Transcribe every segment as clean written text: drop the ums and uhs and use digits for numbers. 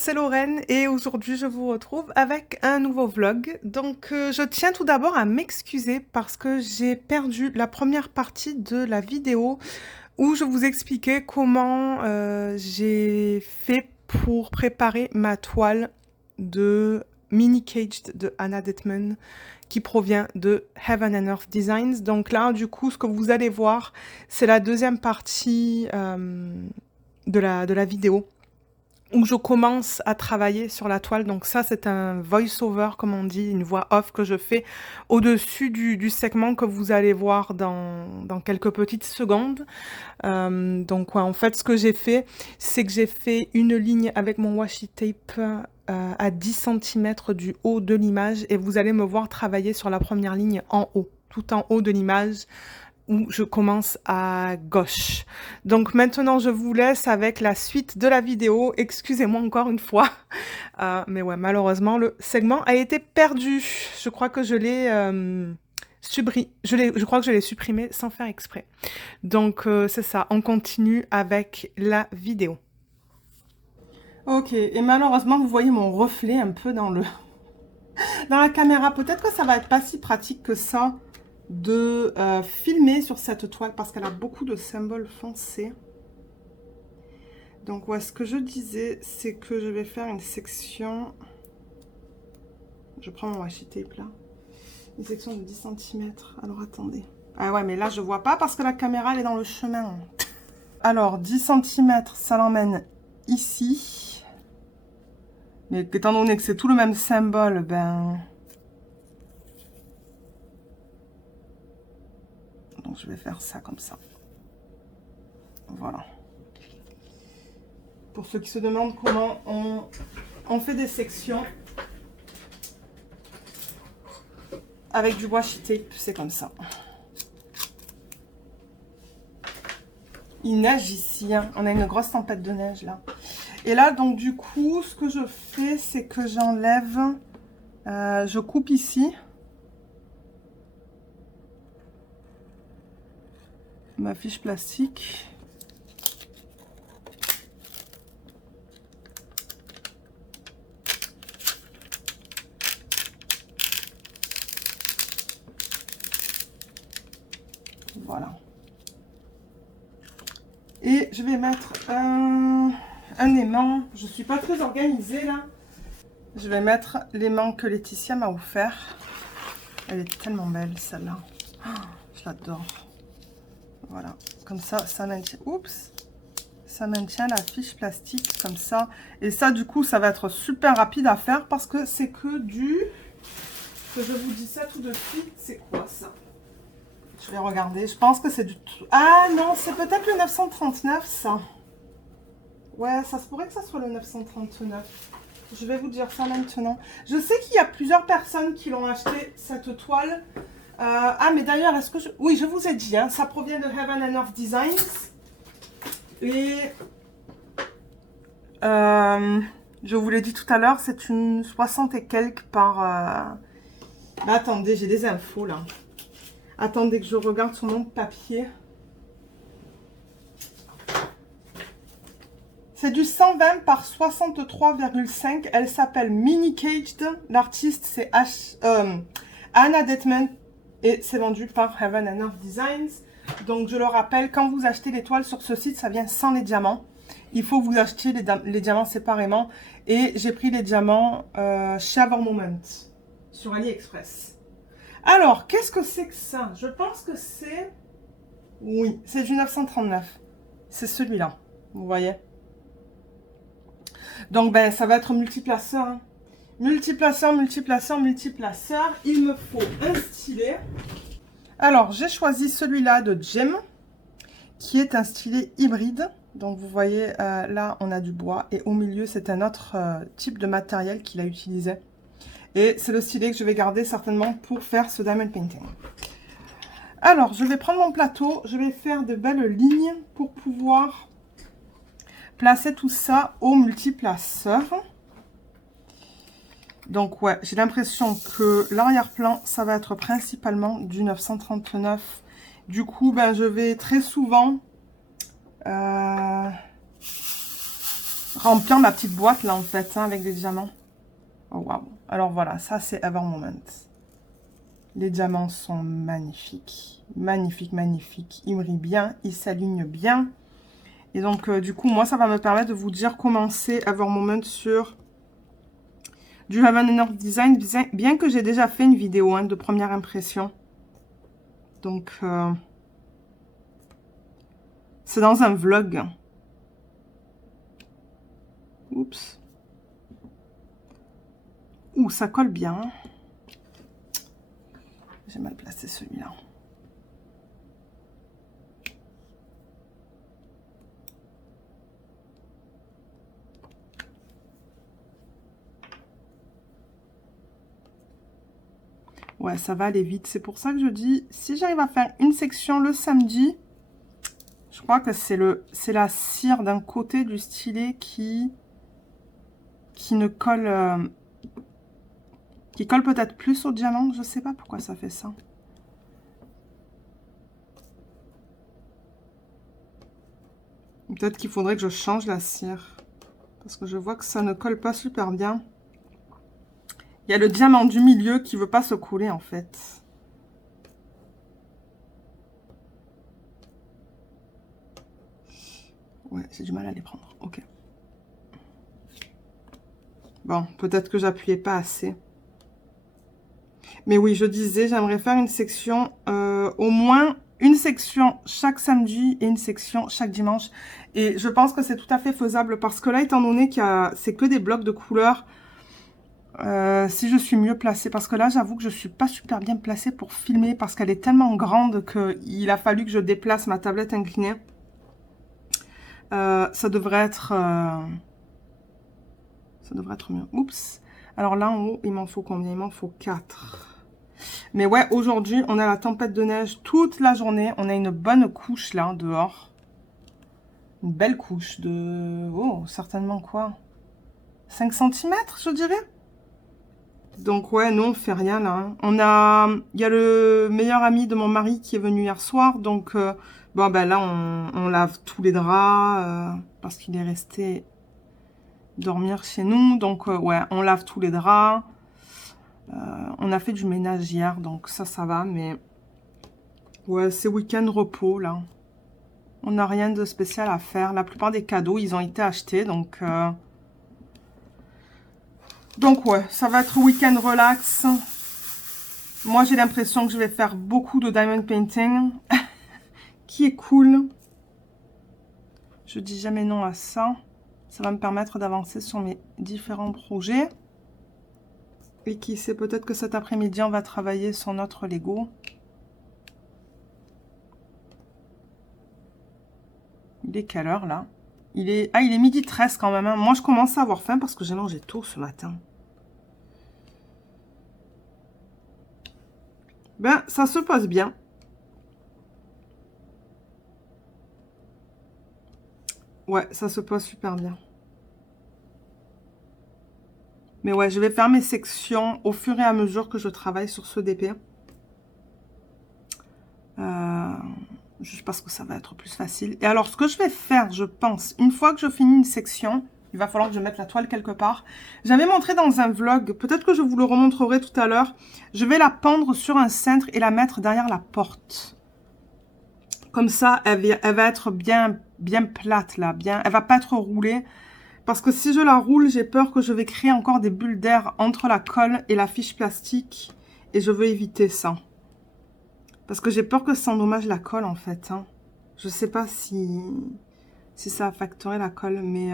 c'est Lorraine et aujourd'hui je vous retrouve avec un nouveau vlog. Donc je tiens tout d'abord à m'excuser parce que j'ai perdu la première partie de la vidéo où je vous expliquais comment j'ai fait pour préparer ma toile de Mini Caged de Anna Detman qui provient de Heaven and Earth Designs. Donc là, du coup, ce que vous allez voir, c'est la deuxième partie de la vidéo où je commence à travailler sur la toile. Donc ça, c'est un voice-over, comme on dit, une voix off que je fais au-dessus du segment que vous allez voir dans quelques petites secondes. Donc ouais, en fait, ce que j'ai fait, c'est que j'ai fait une ligne avec mon washi tape à 10 cm du haut de l'image et vous allez me voir travailler sur la première ligne en haut, tout en haut de l'image, où je commence à gauche. Donc maintenant, je vous laisse avec la suite de la vidéo. Excusez-moi encore une fois. Mais ouais, malheureusement, le segment a été perdu. Je crois que je l'ai supprimé sans faire exprès. Donc c'est ça, on continue avec la vidéo. Ok, et malheureusement, vous voyez mon reflet un peu dans la caméra. Peut-être que ça va être pas si pratique que ça de filmer sur cette toile parce qu'elle a beaucoup de symboles foncés. Donc ouais, ce que je disais, c'est que je vais faire une section, je prends mon washi tape là, une section de 10 cm. Alors attendez, ah ouais, mais là je vois pas parce que la caméra elle est dans le chemin. Alors 10 cm, ça l'emmène ici, mais étant donné que c'est tout le même symbole, ben donc je vais faire ça comme ça. Voilà. Pour ceux qui se demandent comment on fait des sections avec du washi tape, c'est comme ça. Il neige ici, hein. On a une grosse tempête de neige là. Et là, donc du coup, ce que je fais, c'est que j'enlève, je coupe ici ma fiche plastique. Voilà. Et je vais mettre un aimant. Je suis pas très organisée là. Je vais mettre l'aimant que Laetitia m'a offert. Elle est tellement belle celle-là. Oh, je l'adore. Voilà. Comme ça, ça maintient. Oups. Ça maintient la fiche plastique comme ça. Et ça, du coup, ça va être super rapide à faire parce que c'est que du... Que je vous dis ça tout de suite. C'est quoi ça? Je vais regarder. Je pense que c'est du... Ah non, c'est peut-être le 939, ça. Ouais, ça se pourrait que ça soit le 939. Je vais vous dire ça maintenant. Je sais qu'il y a plusieurs personnes qui l'ont acheté, cette toile. Ah, mais d'ailleurs, est-ce que je... Oui, je vous ai dit, hein, ça provient de Heaven and Earth Designs. Et... je vous l'ai dit tout à l'heure, c'est une 60 et quelques par... Bah, attendez, j'ai des infos, là. Attendez que je regarde sur mon papier. C'est du 120 par 63,5. Elle s'appelle Mini Caged. L'artiste, c'est Anna Detman. Et c'est vendu par Heaven and Earth Designs. Donc, je le rappelle, quand vous achetez les toiles sur ce site, ça vient sans les diamants. Il faut que vous achetiez les diamants séparément. Et j'ai pris les diamants chez Our Moment sur AliExpress. Alors, qu'est-ce que c'est que ça? Je pense que c'est... Oui, c'est du 939. C'est celui-là, vous voyez. Donc, ben, ça va être multiplaceur. Hein. Multiplaceur, multiplaceur, multiplaceur. Il me faut un stylet. Alors, j'ai choisi celui-là de Jem, qui est un stylet hybride. Donc, vous voyez, là, on a du bois. Et au milieu, c'est un autre type de matériel qu'il a utilisé. Et c'est le stylet que je vais garder certainement pour faire ce diamond painting. Alors, je vais prendre mon plateau. Je vais faire de belles lignes pour pouvoir placer tout ça au multiplaceur. Donc, ouais, j'ai l'impression que l'arrière-plan, ça va être principalement du 939. Du coup, ben, je vais très souvent remplir ma petite boîte là en fait, hein, avec des diamants. Oh waouh. Alors voilà, ça c'est Ever Moment. Les diamants sont magnifiques. Magnifiques, magnifiques. Ils brillent bien, ils s'alignent bien. Et donc du coup, moi ça va me permettre de vous dire comment c'est Ever Moment sur du Heaven and Earth Design, bien que j'ai déjà fait une vidéo hein, de première impression. Donc c'est dans un vlog. Oups. Ouh, ça colle bien. J'ai mal placé celui-là. Ouais, ça va aller vite. C'est pour ça que je dis, si j'arrive à faire une section le samedi, je crois que c'est la cire d'un côté du stylet qui ne colle, qui colle peut-être plus au diamant. Je sais pas pourquoi ça fait ça. Peut-être qu'il faudrait que je change la cire. Parce que je vois que ça ne colle pas super bien. Il y a le diamant du milieu qui veut pas se couler en fait. Ouais, j'ai du mal à les prendre. Ok. Bon, peut-être que j'appuyais pas assez. Mais oui, je disais, j'aimerais faire une section, au moins une section chaque samedi et une section chaque dimanche. Et je pense que c'est tout à fait faisable parce que là, étant donné qu'il y a, c'est que des blocs de couleurs, si je suis mieux placée, parce que là, j'avoue que je suis pas super bien placée pour filmer parce qu'elle est tellement grande qu'il a fallu que je déplace ma tablette inclinée. Ça devrait être mieux. Oups. Alors là, en haut, il m'en faut combien? Il m'en faut 4. Mais ouais, aujourd'hui, on a la tempête de neige toute la journée. On a une bonne couche là, dehors. Une belle couche de... Oh, certainement quoi? 5 cm, je dirais. Donc ouais, nous, on fait rien là. Hein. Il y a le meilleur ami de mon mari qui est venu hier soir. Donc, bon, ben là, on lave tous les draps parce qu'il est resté dormir chez nous. Donc, ouais, on lave tous les draps. On a fait du ménage hier, donc ça va. Mais ouais, c'est week-end repos là. On n'a rien de spécial à faire. La plupart des cadeaux, ils ont été achetés. Donc ouais, ça va être week-end relax. Moi, j'ai l'impression que je vais faire beaucoup de diamond painting. Qui est cool. Je dis jamais non à ça. Ça va me permettre d'avancer sur mes différents projets. Et qui sait, peut-être que cet après-midi, on va travailler sur notre Lego. Il est quelle heure, là? Il est 12h13 quand même. Hein. Moi, je commence à avoir faim parce que j'ai mangé tôt ce matin. Ben, ça se passe bien. Ouais, ça se passe super bien. Mais ouais, je vais faire mes sections au fur et à mesure que je travaille sur ce DP. Juste parce que ça va être plus facile. Et alors, ce que je vais faire, je pense, une fois que je finis une section, il va falloir que je mette la toile quelque part. J'avais montré dans un vlog, peut-être que je vous le remontrerai tout à l'heure. Je vais la pendre sur un cintre et la mettre derrière la porte. Comme ça, elle va être bien plate, là. Elle va pas être roulée. Parce que si je la roule, j'ai peur que je vais créer encore des bulles d'air entre la colle et la fiche plastique. Et je veux éviter ça. Parce que j'ai peur que ça endommage la colle, en fait. Hein. Je sais pas si ça a factoré la colle, mais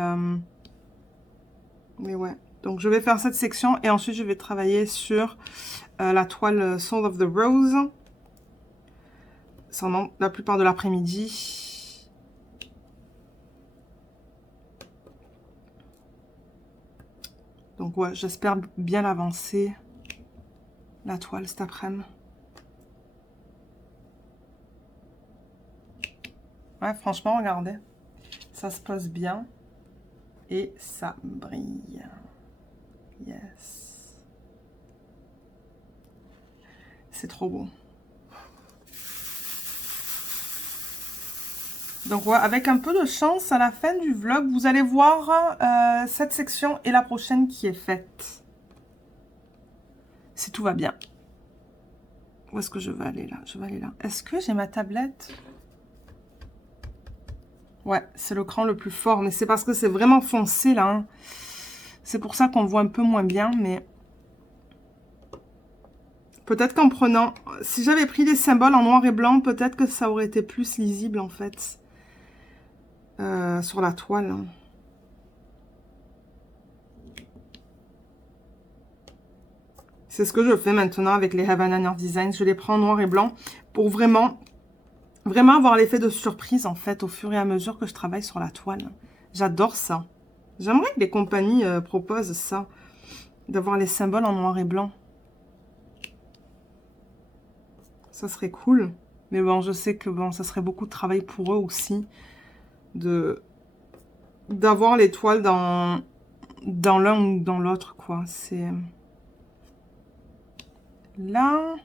ouais. Donc, je vais faire cette section et ensuite, je vais travailler sur la toile Soul of the Rose. Pendant la plupart de l'après-midi. Donc, ouais, j'espère bien l'avancer, la toile, cet après-midi. Ouais, franchement, regardez. Ça se pose bien. Et ça brille. Yes. C'est trop beau. Donc, ouais, avec un peu de chance, à la fin du vlog, vous allez voir cette section et la prochaine qui est faite. Si tout va bien. Où est-ce que je vais aller là? Je vais aller là. Est-ce que j'ai ma tablette? Ouais, c'est le cran le plus fort, mais c'est parce que c'est vraiment foncé là. Hein. C'est pour ça qu'on voit un peu moins bien, mais... Peut-être qu'en prenant... Si j'avais pris des symboles en noir et blanc, peut-être que ça aurait été plus lisible en fait. Sur la toile. Hein. C'est ce que je fais maintenant avec les Havana Nerve Design. Je les prends en noir et blanc pour vraiment avoir l'effet de surprise en fait au fur et à mesure que je travaille sur la toile. J'adore ça. J'aimerais que les compagnies proposent ça. D'avoir les symboles en noir et blanc. Ça serait cool. Mais bon, je sais que bon, ça serait beaucoup de travail pour eux aussi. D'avoir les toiles dans l'un ou dans l'autre, quoi. C'est... Là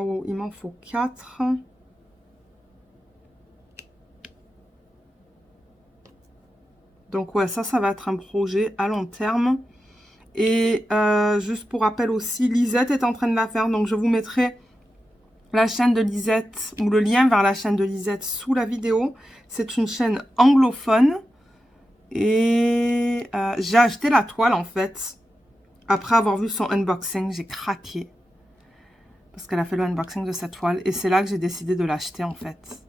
où il m'en faut 4. Donc ouais, ça va être un projet à long terme. Et juste pour rappel aussi, Lisette est en train de la faire. Donc je vous mettrai la chaîne de Lisette ou le lien vers la chaîne de Lisette sous la vidéo. C'est une chaîne anglophone. Et j'ai acheté la toile en fait. Après avoir vu son unboxing, j'ai craqué. Parce qu'elle a fait le unboxing de cette toile. Et c'est là que j'ai décidé de l'acheter en fait.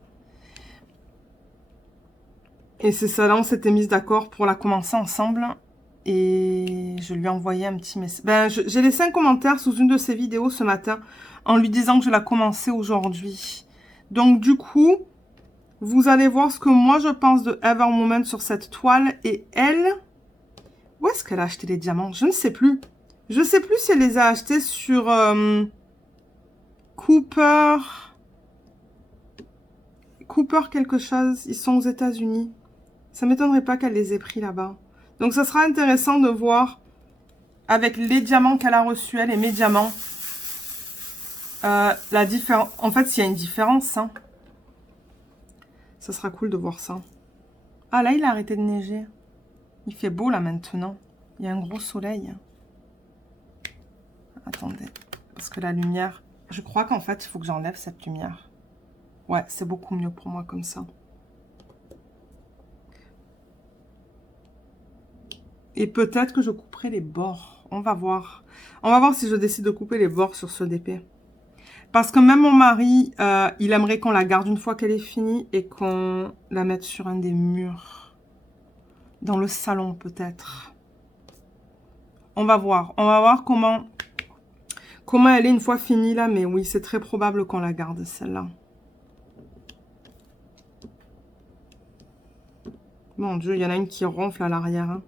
Et c'est ça, là on s'était mis d'accord pour la commencer ensemble. Et je lui ai envoyé un petit message. Ben, j'ai laissé un commentaire sous une de ses vidéos ce matin. En lui disant que je la commençais aujourd'hui. Donc du coup, vous allez voir ce que moi je pense de Ever Moment sur cette toile. Et elle... Où est-ce qu'elle a acheté les diamants? Je ne sais plus. Je ne sais plus si elle les a achetés sur Cooper quelque chose. Ils sont aux États-Unis. Ça m'étonnerait pas qu'elle les ait pris là-bas. Donc, ça sera intéressant de voir avec les diamants qu'elle a reçus, elle, et mes diamants, la différence. En fait, s'il y a une différence, hein. Ça sera cool de voir ça. Ah, là, il a arrêté de neiger. Il fait beau, là, maintenant. Il y a un gros soleil. Attendez. Parce que la lumière... Je crois qu'en fait, il faut que j'enlève cette lumière. Ouais, c'est beaucoup mieux pour moi comme ça. Et peut-être que je couperai les bords. On va voir. On va voir si je décide de couper les bords sur ce DP. Parce que même mon mari, il aimerait qu'on la garde une fois qu'elle est finie et qu'on la mette sur un des murs. Dans le salon, peut-être. On va voir. On va voir comment elle est une fois finie, là. Mais oui, c'est très probable qu'on la garde, celle-là. Mon Dieu, il y en a une qui ronfle à l'arrière. Hein.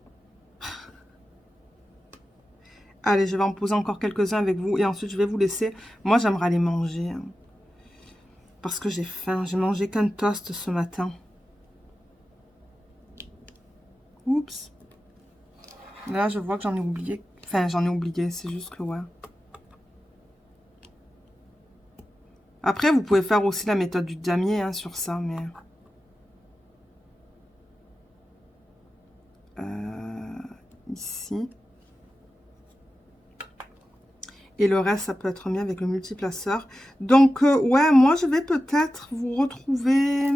Allez, je vais en poser encore quelques-uns avec vous. Et ensuite, je vais vous laisser. Moi, j'aimerais aller manger. Hein, parce que j'ai faim. J'ai mangé qu'un toast ce matin. Oups. Là, je vois que j'en ai oublié. Enfin, j'en ai oublié. C'est juste que, ouais. Après, vous pouvez faire aussi la méthode du damier hein, sur ça. Mais... ici. Et le reste, ça peut être mis avec le multiplaceur. Donc, ouais, moi, je vais peut-être vous retrouver...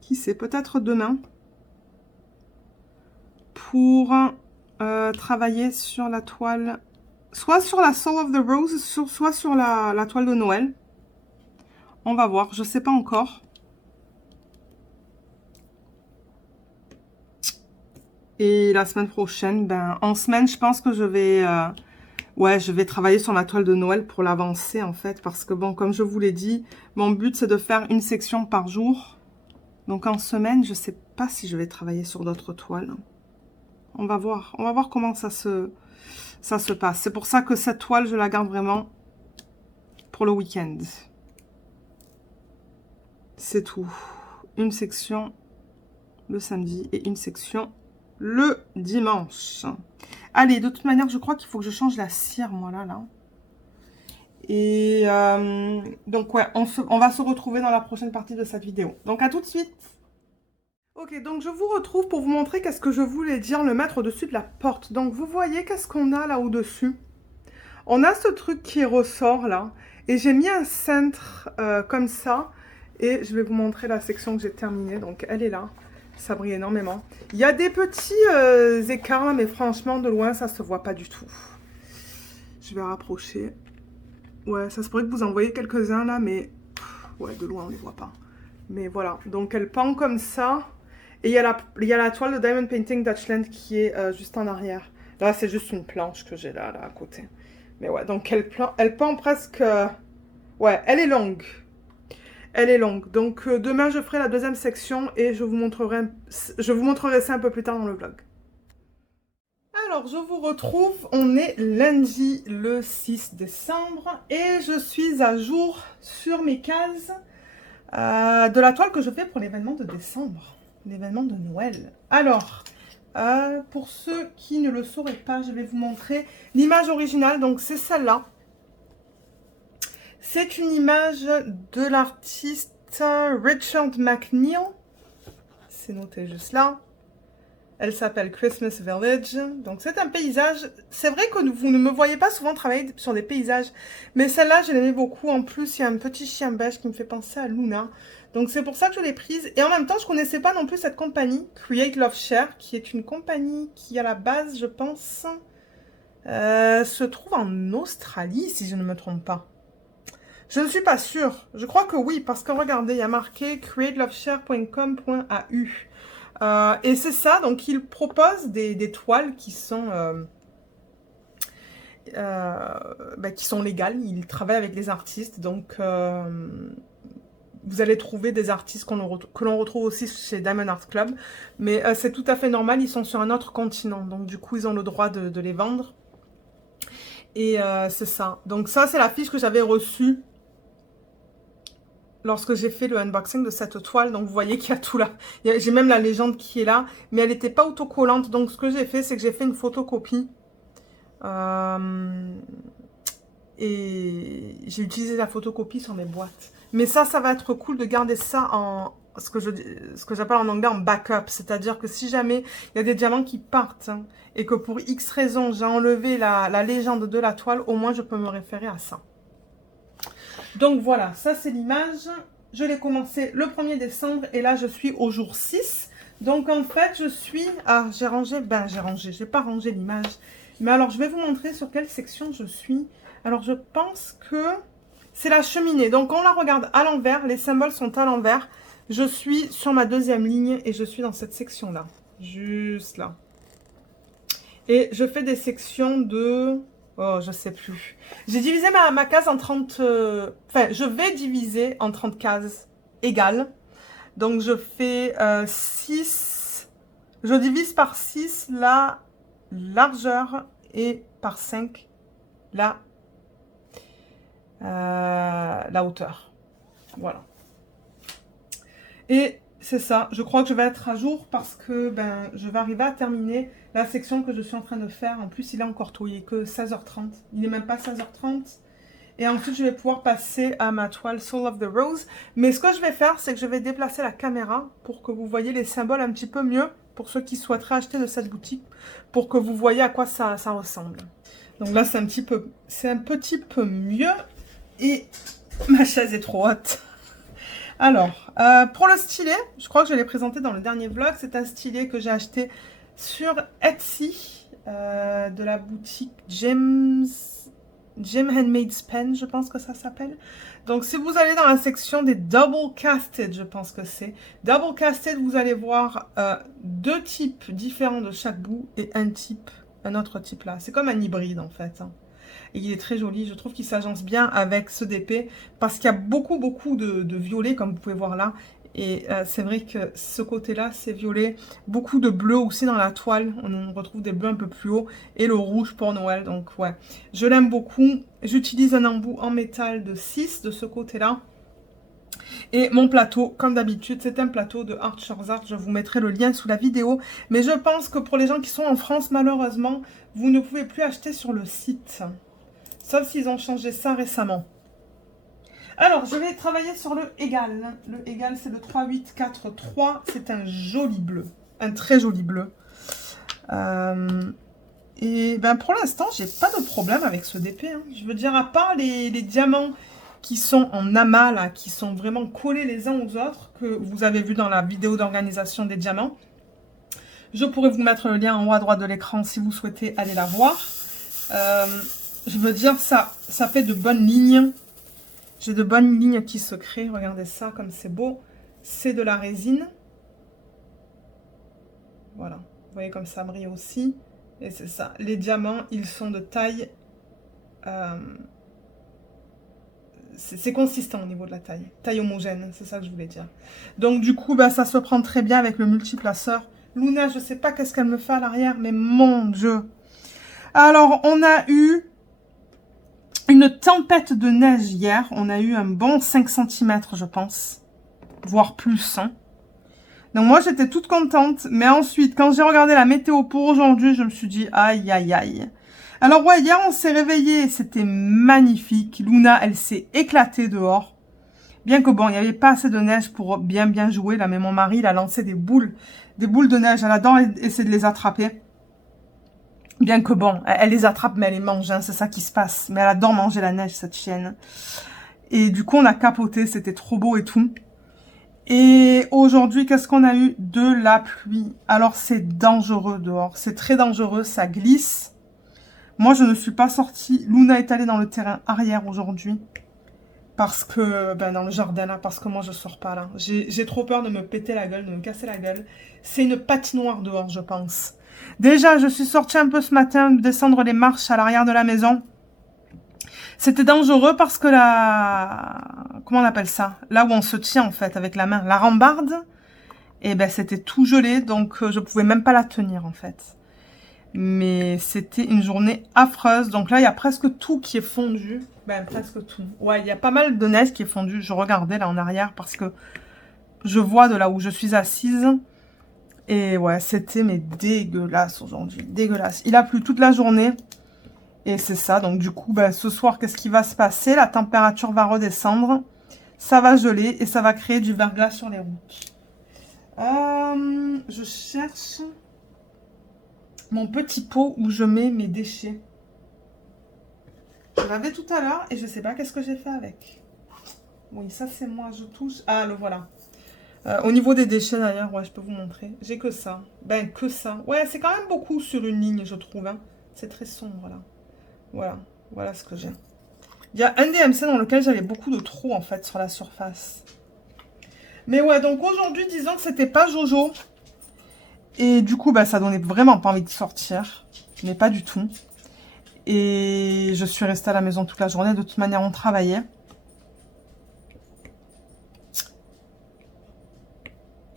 Qui sait, peut-être demain. Pour travailler sur la toile... Soit sur la Soul of the Rose, soit sur la toile de Noël. On va voir, je sais pas encore. Et la semaine prochaine, ben, en semaine, je pense que je vais... ouais, je vais travailler sur ma toile de Noël pour l'avancer, en fait. Parce que, bon, comme je vous l'ai dit, mon but, c'est de faire une section par jour. Donc, en semaine, je sais pas si je vais travailler sur d'autres toiles. On va voir. On va voir comment ça se passe. C'est pour ça que cette toile, je la garde vraiment pour le week-end. C'est tout. Une section le samedi et une section le dimanche. Allez, de toute manière, je crois qu'il faut que je change la cire, moi, là. Et donc ouais, on va se retrouver dans la prochaine partie de cette vidéo. Donc à tout de suite. Ok, donc je vous retrouve pour vous montrer qu'est-ce que je voulais dire, le mettre au-dessus de la porte. Donc vous voyez qu'est-ce qu'on a là au-dessus? On a ce truc qui ressort là. Et j'ai mis un cintre comme ça. Et je vais vous montrer la section que j'ai terminée. Donc elle est là. Ça brille énormément. Il y a des petits écarts là, mais franchement de loin ça se voit pas du tout. Je vais rapprocher. Ouais, ça se pourrait que vous en voyez quelques-uns là, mais ouais, de loin on les voit pas. Mais voilà, donc elle pend comme ça. Et il y a la toile de Diamond Painting Dutchland qui est juste en arrière. Là, c'est juste une planche que j'ai là à côté. Mais ouais, donc elle pend presque... ouais, elle est longue. Elle est longue. Donc demain, je ferai la deuxième section et je vous montrerai ça un peu plus tard dans le vlog. Alors, je vous retrouve. On est lundi le 6 décembre et je suis à jour sur mes cases de la toile que je fais pour l'événement de décembre. L'événement de Noël. Alors, pour ceux qui ne le sauraient pas, je vais vous montrer l'image originale. Donc, c'est celle-là. C'est une image de l'artiste Richard McNeil. C'est noté juste là. Elle s'appelle Christmas Village. Donc, c'est un paysage. C'est vrai que vous ne me voyez pas souvent travailler sur des paysages. Mais celle-là, je l'aimais beaucoup. En plus, il y a un petit chien beige qui me fait penser à Luna. Donc, c'est pour ça que je l'ai prise. Et en même temps, je ne connaissais pas non plus cette compagnie, Create Love Share, qui est une compagnie qui, à la base, je pense, se trouve en Australie, si je ne me trompe pas. Je ne suis pas sûre. Je crois que oui, parce que regardez, il y a marqué createloveshare.com.au. Et c'est ça, donc il propose des toiles qui sont légales. Il travaille avec les artistes, donc vous allez trouver des artistes que l'on retrouve aussi chez Diamond Art Club. Mais c'est tout à fait normal, ils sont sur un autre continent, donc du coup ils ont le droit de les vendre. Et c'est ça. Donc ça, c'est la fiche que j'avais reçue lorsque j'ai fait le unboxing de cette toile. Donc vous voyez qu'il y a tout là. J'ai même la légende qui est là, mais elle n'était pas autocollante. Donc ce que j'ai fait, c'est que j'ai fait une photocopie. Et j'ai utilisé la photocopie sur mes boîtes. Mais ça va être cool de garder ça en ce que j'appelle en anglais en backup. C'est-à-dire que si jamais il y a des diamants qui partent et que pour X raison j'ai enlevé la légende de la toile, au moins je peux me référer à ça. Donc voilà, ça c'est l'image. Je l'ai commencé le 1er décembre et là je suis au jour 6. Donc en fait je suis... Ah, j'ai rangé, j'ai pas rangé l'image. Mais alors je vais vous montrer sur quelle section je suis. Alors je pense que c'est la cheminée. Donc on la regarde à l'envers, les symboles sont à l'envers. Je suis sur ma deuxième ligne et je suis dans cette section-là. Juste là. Et je fais des sections de... Oh, je sais plus. J'ai divisé ma case en 30... Enfin, je vais diviser en 30 cases égales. Donc, je fais 6... Je divise par 6 la largeur et par 5 la hauteur. Voilà. Et c'est ça. Je crois que je vais être à jour parce que je vais arriver à terminer la section que je suis en train de faire. En plus, il est encore tôt. Il n'est que 16h30. Il n'est même pas 16h30. Et ensuite, je vais pouvoir passer à ma toile Soul of the Rose. Mais ce que je vais faire, c'est que je vais déplacer la caméra pour que vous voyez les symboles un petit peu mieux. Pour ceux qui souhaiteraient acheter de cette boutique. Pour que vous voyez à quoi ça ressemble. Donc là, c'est un petit peu mieux. Et ma chaise est trop haute. Alors, pour le stylet, je crois que je l'ai présenté dans le dernier vlog. C'est un stylet que j'ai acheté sur Etsy de la boutique Jim Handmaid's Pen, je pense que ça s'appelle. Donc, si vous allez dans la section des Double Casted, je pense que c'est. Double Casted, vous allez voir deux types différents de chaque bout et un autre type là. C'est comme un hybride en fait. Et il est très joli, je trouve qu'il s'agence bien avec ce d'épée parce qu'il y a beaucoup de violet comme vous pouvez voir là. Et c'est vrai que ce côté-là, c'est violet. Beaucoup de bleu aussi dans la toile. On retrouve des bleus un peu plus haut. Et le rouge pour Noël. Donc ouais, je l'aime beaucoup. J'utilise un embout en métal de 6 de ce côté-là. Et mon plateau, comme d'habitude, c'est un plateau de Archer's Art. Je vous mettrai le lien sous la vidéo. Mais je pense que pour les gens qui sont en France, malheureusement, vous ne pouvez plus acheter sur le site. Sauf s'ils ont changé ça récemment. Alors, je vais travailler sur le égal. Le égal, c'est le 3, 8, 4, 3. C'est un joli bleu. Un très joli bleu. Et ben pour l'instant, j'ai pas de problème avec ce DP. Hein. Je veux dire, à part les diamants qui sont en amas, là, qui sont vraiment collés les uns aux autres, que vous avez vu dans la vidéo d'organisation des diamants. Je pourrais vous mettre le lien en haut à droite de l'écran si vous souhaitez aller la voir. Je veux dire, ça fait de bonnes lignes. J'ai de bonnes lignes qui se créent. Regardez ça, comme c'est beau. C'est de la résine. Voilà. Vous voyez comme ça brille aussi. Et c'est ça. Les diamants, ils sont de taille... c'est consistant au niveau de la taille. Taille homogène, c'est ça que je voulais dire. Donc du coup, bah, ça se prend très bien avec le multiplaceur. Luna, je sais pas qu'est-ce qu'elle me fait à l'arrière, mais mon Dieu. Alors, on a eu une tempête de neige hier. On a eu un bon 5 cm, je pense. Voire plus, hein. Donc moi, j'étais toute contente. Mais ensuite, quand j'ai regardé la météo pour aujourd'hui, je me suis dit, aïe, aïe, aïe. Alors ouais, hier, on s'est réveillé. C'était magnifique. Luna, elle s'est éclatée dehors. Bien que bon, il n'y avait pas assez de neige pour bien jouer. Là, mais mon mari, il a lancé des boules de neige. Elle adore essayer de les attraper. Bien que bon, elle les attrape, mais elle les mange. Hein, c'est ça qui se passe. Mais elle adore manger la neige, cette chienne. Et du coup, on a capoté. C'était trop beau et tout. Et aujourd'hui, qu'est-ce qu'on a eu? De la pluie. Alors, c'est dangereux dehors. C'est très dangereux. Ça glisse. Moi, je ne suis pas sortie. Luna est allée dans le terrain arrière aujourd'hui. Parce que, ben, dans le jardin, là, parce que moi, je sors pas, là. J'ai trop peur de me péter la gueule, de me casser la gueule. C'est une patinoire dehors, je pense. Déjà, je suis sortie un peu ce matin, descendre les marches à l'arrière de la maison. C'était dangereux parce que comment on appelle ça? Là où on se tient, en fait, avec la main. La rambarde, et ben, c'était tout gelé, donc je pouvais même pas la tenir, en fait. Mais c'était une journée affreuse. Donc là, il y a presque tout qui est fondu. Ben, presque tout. Ouais, il y a pas mal de neige qui est fondue. Je regardais là en arrière parce que je vois de là où je suis assise. Et ouais, c'était mais dégueulasse aujourd'hui. Dégueulasse. Il a plu toute la journée. Et c'est ça. Donc du coup, ben, ce soir, qu'est-ce qui va se passer? La température va redescendre. Ça va geler et ça va créer du verglas sur les routes. Je cherche mon petit pot où je mets mes déchets. Je l'avais tout à l'heure et je sais pas qu'est-ce que j'ai fait avec. Oui, ça c'est moi, je touche. Ah, le voilà. Au niveau des déchets d'ailleurs, ouais, je peux vous montrer. J'ai que ça. Ben, que ça. Ouais, c'est quand même beaucoup sur une ligne, je trouve. Hein. C'est très sombre, là. Voilà. Voilà ce que j'ai. Il y a un DMC dans lequel j'avais beaucoup de trous, en fait, sur la surface. Mais ouais, donc aujourd'hui, disons que c'était pas Jojo. Et du coup, bah, ça donnait vraiment pas envie de sortir. Mais pas du tout. Et je suis restée à la maison toute la journée. De toute manière, on travaillait.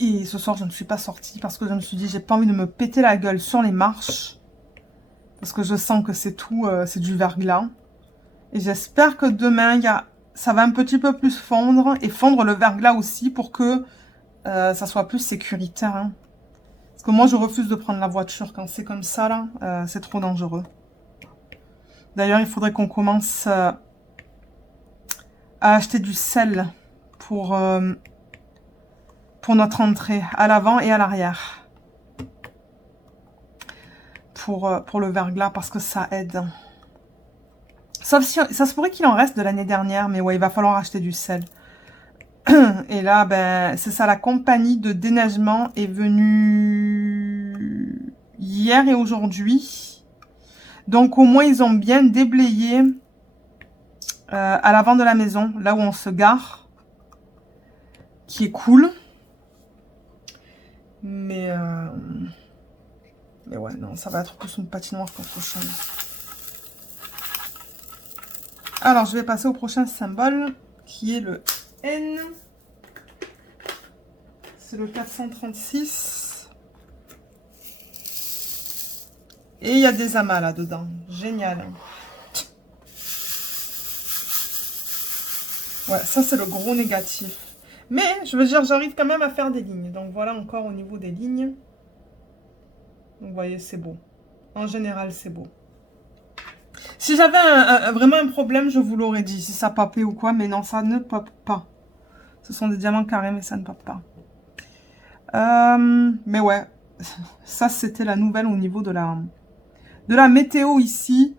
Et ce soir, je ne suis pas sortie parce que je me suis dit, j'ai pas envie de me péter la gueule sur les marches. Parce que je sens que c'est tout, c'est du verglas. Et j'espère que demain, ça va un petit peu plus fondre. Et fondre le verglas aussi pour que ça soit plus sécuritaire. Hein. Parce que moi, je refuse de prendre la voiture quand c'est comme ça, là. C'est trop dangereux. D'ailleurs, il faudrait qu'on commence à acheter du sel pour notre entrée, à l'avant et à l'arrière. Pour le verglas, parce que ça aide. Sauf si, ça se pourrait qu'il en reste de l'année dernière, mais ouais, il va falloir acheter du sel. Et là, ben, c'est ça, la compagnie de déneigement est venue hier et aujourd'hui. Donc, au moins, ils ont bien déblayé à l'avant de la maison, là où on se gare, qui est cool. Mais ouais, non, ça va être plus une patinoire qu'autre chose. Alors, je vais passer au prochain symbole, qui est le N. C'est le 436. Et il y a des amas là-dedans. Génial. Ouais, ça c'est le gros négatif. Mais, je veux dire, j'arrive quand même à faire des lignes. Donc voilà encore au niveau des lignes. Donc vous voyez, c'est beau. En général, c'est beau. Si j'avais vraiment un problème, je vous l'aurais dit, si ça popait ou quoi, mais non, ça ne pop pas. Ce sont des diamants carrés, mais ça ne pop pas. Mais ouais, ça c'était la nouvelle au niveau de la météo ici.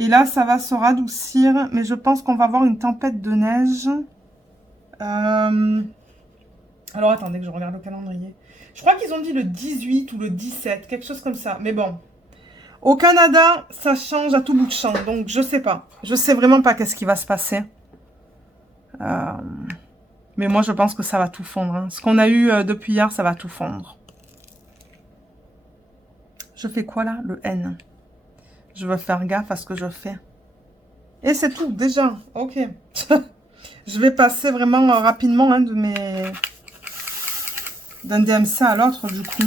Et là, ça va se radoucir, mais je pense qu'on va avoir une tempête de neige. Alors attendez que je regarde le calendrier. Je crois qu'ils ont dit le 18 ou le 17, quelque chose comme ça. Mais bon, au Canada, ça change à tout bout de champ, donc je sais pas. Je sais vraiment pas qu'est-ce qui va se passer. Mais moi, je pense que ça va tout fondre. Hein. Ce qu'on a eu depuis hier, ça va tout fondre. Je fais quoi là? Le N. Je veux faire gaffe à ce que je fais. Et c'est tout, déjà. Ok. Je vais passer vraiment rapidement hein, d'un DMC à l'autre, du coup.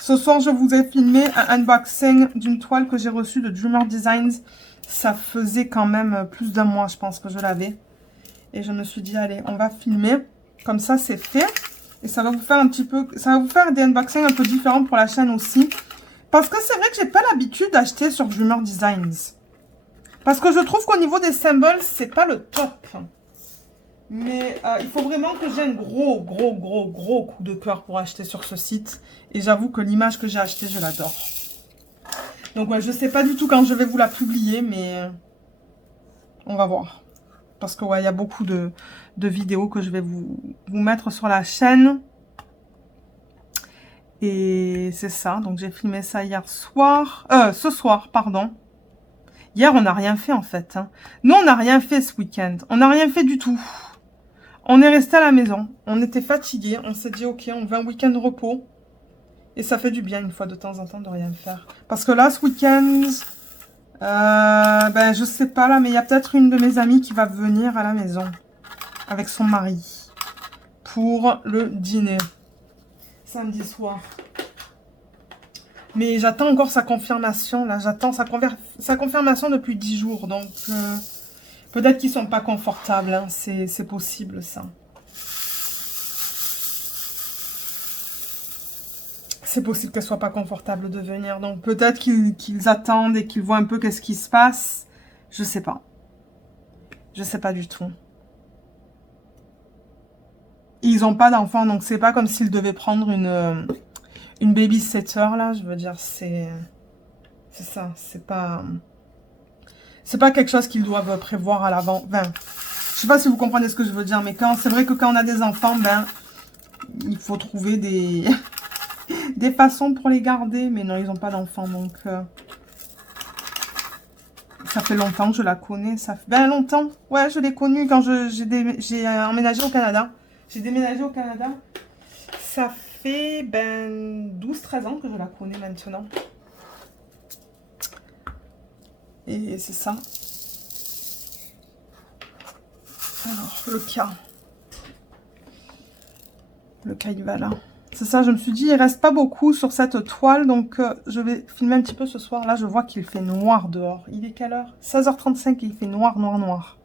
Ce soir, je vous ai filmé un unboxing d'une toile que j'ai reçue de Dreamer Designs. Ça faisait quand même plus d'un mois, je pense que je l'avais. Et je me suis dit, allez, on va filmer. Comme ça, c'est fait. Et ça va vous faire un petit peu... Ça va vous faire des unboxings un peu différents pour la chaîne aussi. Parce que c'est vrai que j'ai pas l'habitude d'acheter sur Dreamer Designs. Parce que je trouve qu'au niveau des symboles, c'est pas le top. Mais il faut vraiment que j'ai un gros coup de cœur pour acheter sur ce site. Et j'avoue que l'image que j'ai achetée, je l'adore. Donc ouais, je sais pas du tout quand je vais vous la publier, mais on va voir. Parce que ouais, il y a beaucoup de vidéos que je vais vous mettre sur la chaîne. Et c'est ça, donc j'ai filmé ça hier soir. Ce soir, pardon. Hier, on n'a rien fait en fait. Hein. Nous, on n'a rien fait ce week-end. On n'a rien fait du tout. On est resté à la maison. On était fatigués. On s'est dit, ok, on veut un week-end de repos. Et ça fait du bien une fois de temps en temps de rien faire. Parce que là, ce week-end, ben, je sais pas là, mais il y a peut-être une de mes amies qui va venir à la maison. Avec son mari. Pour le dîner. Samedi soir. Mais j'attends encore sa confirmation. Là, j'attends sa confirmation depuis 10 jours. Donc, peut-être qu'ils sont pas confortables. Hein. C'est possible, ça. C'est possible qu'elle soit pas confortable de venir. Donc, peut-être qu'ils attendent et qu'ils voient un peu qu'est-ce qui se passe. Je sais pas. Je sais pas du tout. Ils ont pas d'enfants. Donc, c'est pas comme s'ils devaient prendre une babysitter, là. Je veux dire, c'est ça. C'est pas quelque chose qu'ils doivent prévoir à l'avant. Enfin, je sais pas si vous comprenez ce que je veux dire, mais c'est vrai que quand on a des enfants, ben, il faut trouver des façons pour les garder. Mais non, ils n'ont pas d'enfants, donc ça fait longtemps que je la connais. Ça fait ben longtemps. Ouais, je l'ai connue quand j'ai emménagé au Canada. J'ai déménagé au Canada. Ça fait ben 12-13 ans que je la connais maintenant. Et c'est ça. Alors, le cas. Le cas, il va là. C'est ça, je me suis dit, il reste pas beaucoup sur cette toile. Donc, je vais filmer un petit peu ce soir. Là, je vois qu'il fait noir dehors. Il est quelle heure? 16h35 et il fait noir, noir, noir.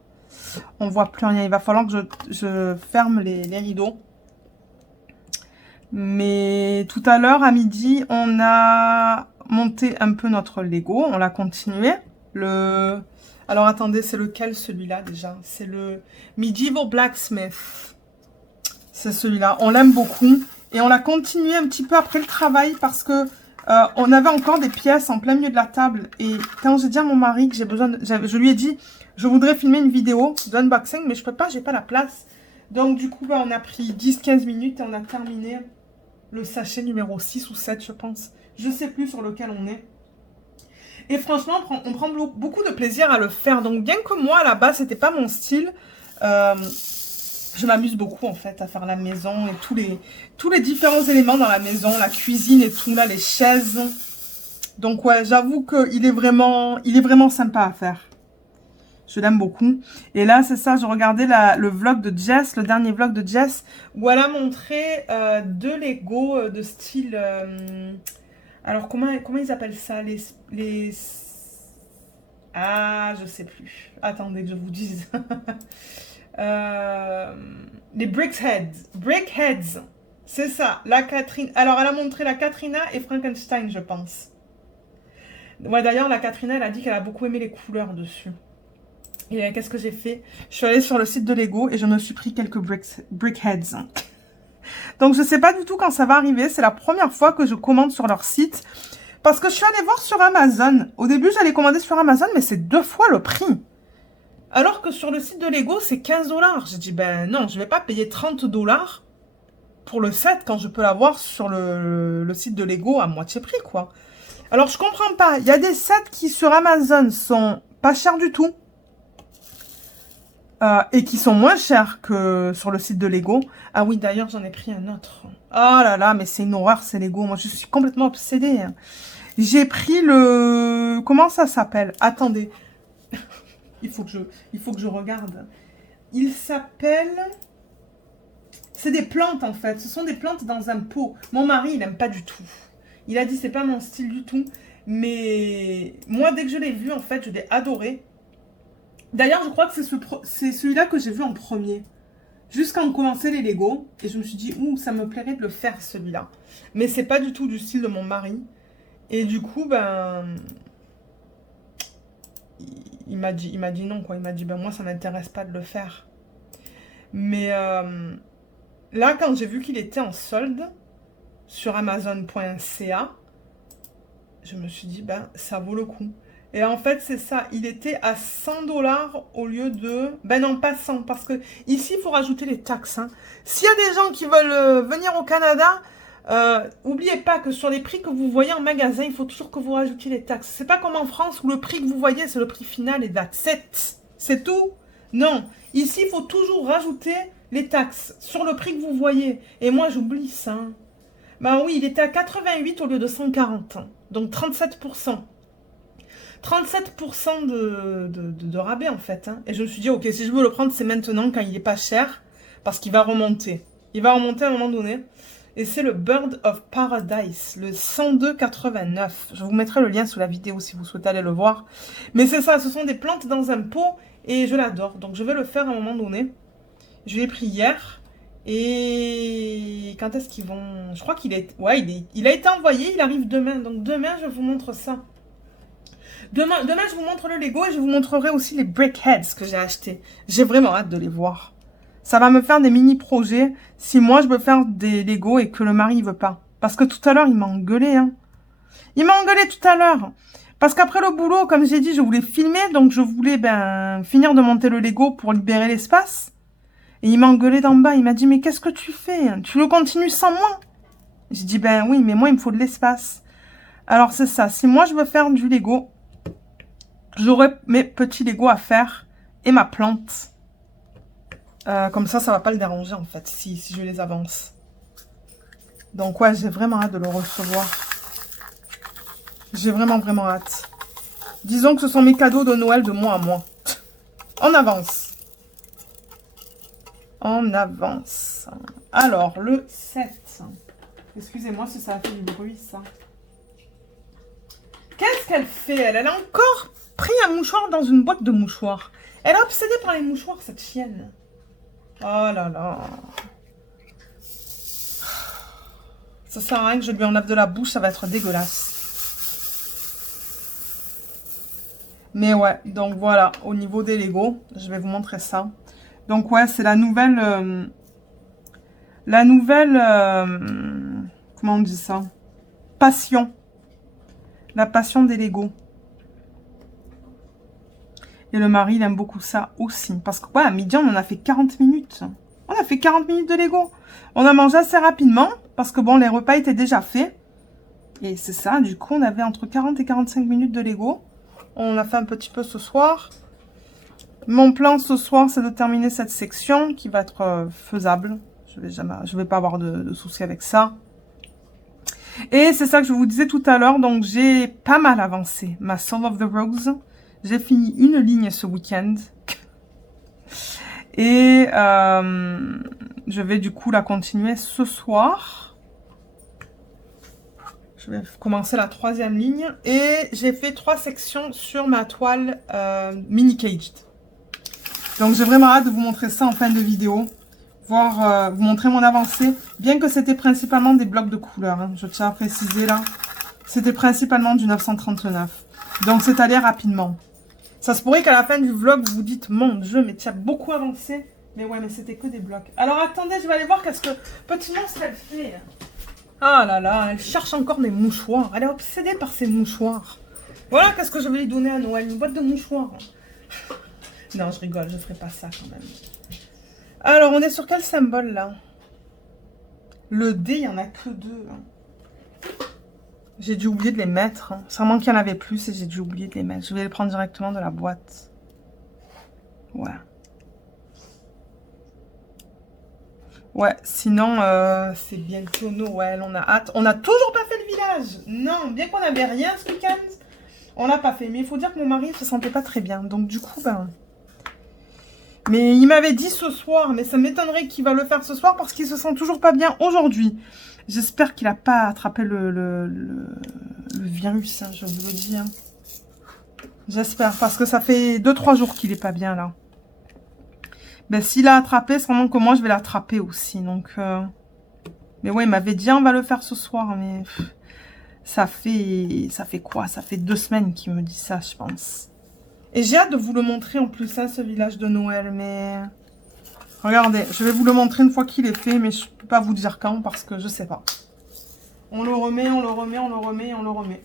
On voit plus rien. Il va falloir que je ferme les rideaux. Mais tout à l'heure, à midi, on a monté un peu notre Lego. On l'a continué. Alors, attendez, c'est lequel celui-là déjà? C'est le Medieval Blacksmith. C'est celui-là. On l'aime beaucoup. Et on l'a continué un petit peu après le travail parce que on avait encore des pièces en plein milieu de la table. Et quand j'ai dit à mon mari que j'ai besoin je lui ai dit, je voudrais filmer une vidéo d'unboxing, mais je peux pas, j'ai pas la place. Donc, du coup, on a pris 10-15 minutes et on a terminé le sachet numéro 6 ou 7, je pense. Je sais plus sur lequel on est. Et franchement, on prend beaucoup de plaisir à le faire. Donc, bien que moi, à la base, c'était pas mon style, je m'amuse beaucoup, en fait, à faire la maison et tous les différents éléments dans la maison, la cuisine et tout, là, les chaises. Donc, ouais, j'avoue qu'il est vraiment sympa à faire. Je l'aime beaucoup. Et là, c'est ça, je regardais le vlog de Jess, le dernier vlog de Jess, où elle a montré deux Lego de style... alors, comment ils appellent ça? Ah, je sais plus. Attendez que je vous dise. Les Brickheads. C'est ça, la Catherine. Alors, elle a montré la Katrina et Frankenstein, je pense. Ouais, d'ailleurs, la Catherine, elle a dit qu'elle a beaucoup aimé les couleurs dessus. Et qu'est-ce que j'ai fait? Je suis allée sur le site de Lego et je me suis pris quelques brickheads. Donc, je sais pas du tout quand ça va arriver. C'est la première fois que je commande sur leur site. Parce que je suis allée voir sur Amazon. Au début, j'allais commander sur Amazon, mais c'est 2 fois le prix. Alors que sur le site de Lego, c'est 15 $. J'ai dit, ben non, je vais pas payer 30 $ pour le set quand je peux l'avoir sur le site de Lego à moitié prix, quoi. Alors, je comprends pas. Il y a des sets qui, sur Amazon, sont pas chers du tout. Et qui sont moins chers que sur le site de Lego. Ah oui, d'ailleurs, j'en ai pris un autre. Oh là là, mais c'est une horreur, c'est Lego. Moi, je suis complètement obsédée. J'ai pris le... Comment ça s'appelle? Attendez. il faut que je regarde. Il s'appelle... C'est des plantes, en fait. Ce sont des plantes dans un pot. Mon mari, il n'aime pas du tout. Il a dit, c'est pas mon style du tout. Mais moi, dès que je l'ai vu, en fait, je l'ai adoré. D'ailleurs, je crois que c'est celui-là que j'ai vu en premier. Juste quand on commençait les Lego. Et je me suis dit, ouh, ça me plairait de le faire, celui-là. Mais c'est pas du tout du style de mon mari. Et du coup, ben... Il m'a dit non, quoi. Il m'a dit, ben moi, ça m'intéresse pas de le faire. Mais là, quand j'ai vu qu'il était en solde sur Amazon.ca, je me suis dit, ben, ça vaut le coup. Et en fait, c'est ça. Il était à 100 $ au lieu de... Ben non, pas 100. Parce que ici, il faut rajouter les taxes. Hein. S'il y a des gens qui veulent venir au Canada, n'oubliez pas que sur les prix que vous voyez en magasin, il faut toujours que vous rajoutiez les taxes. C'est pas comme en France où le prix que vous voyez, c'est le prix final et that's it. C'est tout. Non. Ici, il faut toujours rajouter les taxes sur le prix que vous voyez. Et moi, j'oublie ça. Ben oui, il était à 88 au lieu de 140. Donc 37%. 37% de rabais en fait. Hein. Et je me suis dit, ok, si je veux le prendre, c'est maintenant quand il n'est pas cher. Parce qu'il va remonter. Il va remonter à un moment donné. Et c'est le Bird of Paradise, le 102,89. Je vous mettrai le lien sous la vidéo si vous souhaitez aller le voir. Mais c'est ça, ce sont des plantes dans un pot. Et je l'adore. Donc je vais le faire à un moment donné. Je l'ai pris hier. Et quand est-ce qu'ils vont... Je crois qu'il est... Ouais, il a été envoyé. Il arrive demain. Donc demain, je vous montre ça. Demain, je vous montre le Lego et je vous montrerai aussi les brickheads que j'ai achetés. J'ai vraiment hâte de les voir. Ça va me faire des mini-projets si moi je veux faire des Lego et que le mari ne veut pas. Parce que tout à l'heure, il m'a engueulé. Hein. Il m'a engueulé tout à l'heure. Parce qu'après le boulot, comme j'ai dit, je voulais filmer. Donc je voulais finir de monter le Lego pour libérer l'espace. Et il m'a engueulé d'en bas. Il m'a dit, mais qu'est-ce que tu fais? Tu le continues sans moi? J'ai dit, ben oui, mais moi, il me faut de l'espace. Alors c'est ça. Si moi je veux faire du Lego... J'aurai mes petits Lego à faire et ma plante. Comme ça, ça va pas le déranger en fait, si je les avance. Donc ouais, j'ai vraiment hâte de le recevoir. J'ai vraiment hâte. Disons que ce sont mes cadeaux de Noël de moi à moi. On avance. On avance. Alors, le 7. Excusez-moi si ça a fait du bruit, ça. Qu'est-ce qu'elle fait, elle? Elle a encore pris un mouchoir dans une boîte de mouchoirs. Elle est obsédée par les mouchoirs, cette chienne. Oh là là. Ça sert à rien que je lui enlève de la bouche, ça va être dégueulasse. Mais ouais, donc voilà, au niveau des Lego, je vais vous montrer ça. Donc ouais, c'est la nouvelle... comment on dit ça? Passion. La passion des Lego. Et le mari, il aime beaucoup ça aussi. Parce que, ouais, à midi, on en a fait 40 minutes. On a fait 40 minutes de Lego. On a mangé assez rapidement. Parce que, bon, les repas étaient déjà faits. Et c'est ça. Du coup, on avait entre 40 et 45 minutes de Lego. On a fait un petit peu ce soir. Mon plan ce soir, c'est de terminer cette section qui va être faisable. Je vais pas avoir de soucis avec ça. Et c'est ça que je vous disais tout à l'heure. Donc, j'ai pas mal avancé. Ma Soul of the Rose. J'ai fini une ligne ce week-end. Et je vais du coup la continuer ce soir. Je vais commencer la 3e ligne. Et j'ai fait 3 sections sur ma toile mini caged. Donc j'ai vraiment hâte de vous montrer ça en fin de vidéo. Voir, vous montrer mon avancée. Bien que c'était principalement des blocs de couleurs. Hein, je tiens à préciser là. C'était principalement du 939. Donc, c'est allé rapidement. Ça se pourrait qu'à la fin du vlog, vous vous dites, mon Dieu, mais tu as beaucoup avancé. Mais ouais, mais c'était que des blocs. Alors, attendez, je vais aller voir qu'est-ce que Petit Monstre, elle fait. Ah là là, elle cherche encore des mouchoirs. Elle est obsédée par ces mouchoirs. Voilà, qu'est-ce que je vais lui donner à Noël. Une boîte de mouchoirs. Non, je rigole, je ferai pas ça quand même. Alors, on est sur quel symbole, là? Le D, il n'y en a que deux. J'ai dû oublier de les mettre. Sûrement qu'il y en avait plus et j'ai dû oublier de les mettre. Je vais les prendre directement de la boîte. Ouais. Ouais, sinon, c'est bientôt Noël. On a hâte. On n'a toujours pas fait le village. Non, bien qu'on n'avait rien ce week-end, on l'a pas fait. Mais il faut dire que mon mari ne se sentait pas très bien. Donc, du coup, ben... Mais il m'avait dit ce soir, mais ça m'étonnerait qu'il va le faire ce soir parce qu'il se sent toujours pas bien aujourd'hui. J'espère qu'il n'a pas attrapé le virus, hein, je vous le dis. Hein. J'espère, parce que ça fait 2-3 jours qu'il est pas bien, là. Ben, s'il a attrapé, c'est vraiment que moi, je vais l'attraper aussi. Donc, mais ouais, il m'avait dit, on va le faire ce soir. Mais ça fait quoi? Ça fait 2 semaines qu'il me dit ça, je pense. Et j'ai hâte de vous le montrer en plus, hein, ce village de Noël. Mais regardez, je vais vous le montrer une fois qu'il est fait. Mais je peux pas vous dire quand parce que je sais pas. On le remet, on le remet, on le remet, on le remet.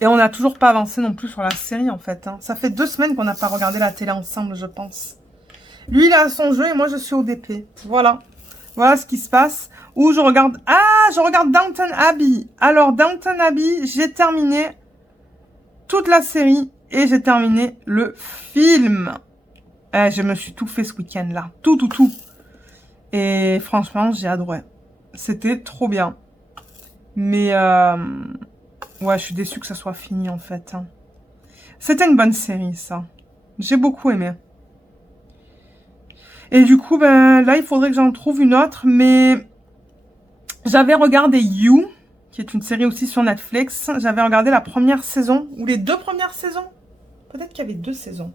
Et on n'a toujours pas avancé non plus sur la série, en fait. Hein. Ça fait 2 semaines qu'on n'a pas regardé la télé ensemble, je pense. Lui, il a son jeu et moi, je suis au DP. Voilà. Voilà ce qui se passe. Où je regarde... Ah, je regarde Downton Abbey. Alors, Downton Abbey, j'ai terminé toute la série et j'ai terminé le film. Je me suis tout fait ce week-end-là. Tout. Et franchement, j'ai adoré. C'était trop bien. Mais... ouais, je suis déçue que ça soit fini, en fait. Hein. C'était une bonne série, ça. J'ai beaucoup aimé. Et du coup, ben là, il faudrait que j'en trouve une autre. Mais j'avais regardé You, qui est une série aussi sur Netflix. J'avais regardé la première saison, ou les 2 premières saisons. Peut-être qu'il y avait 2 saisons.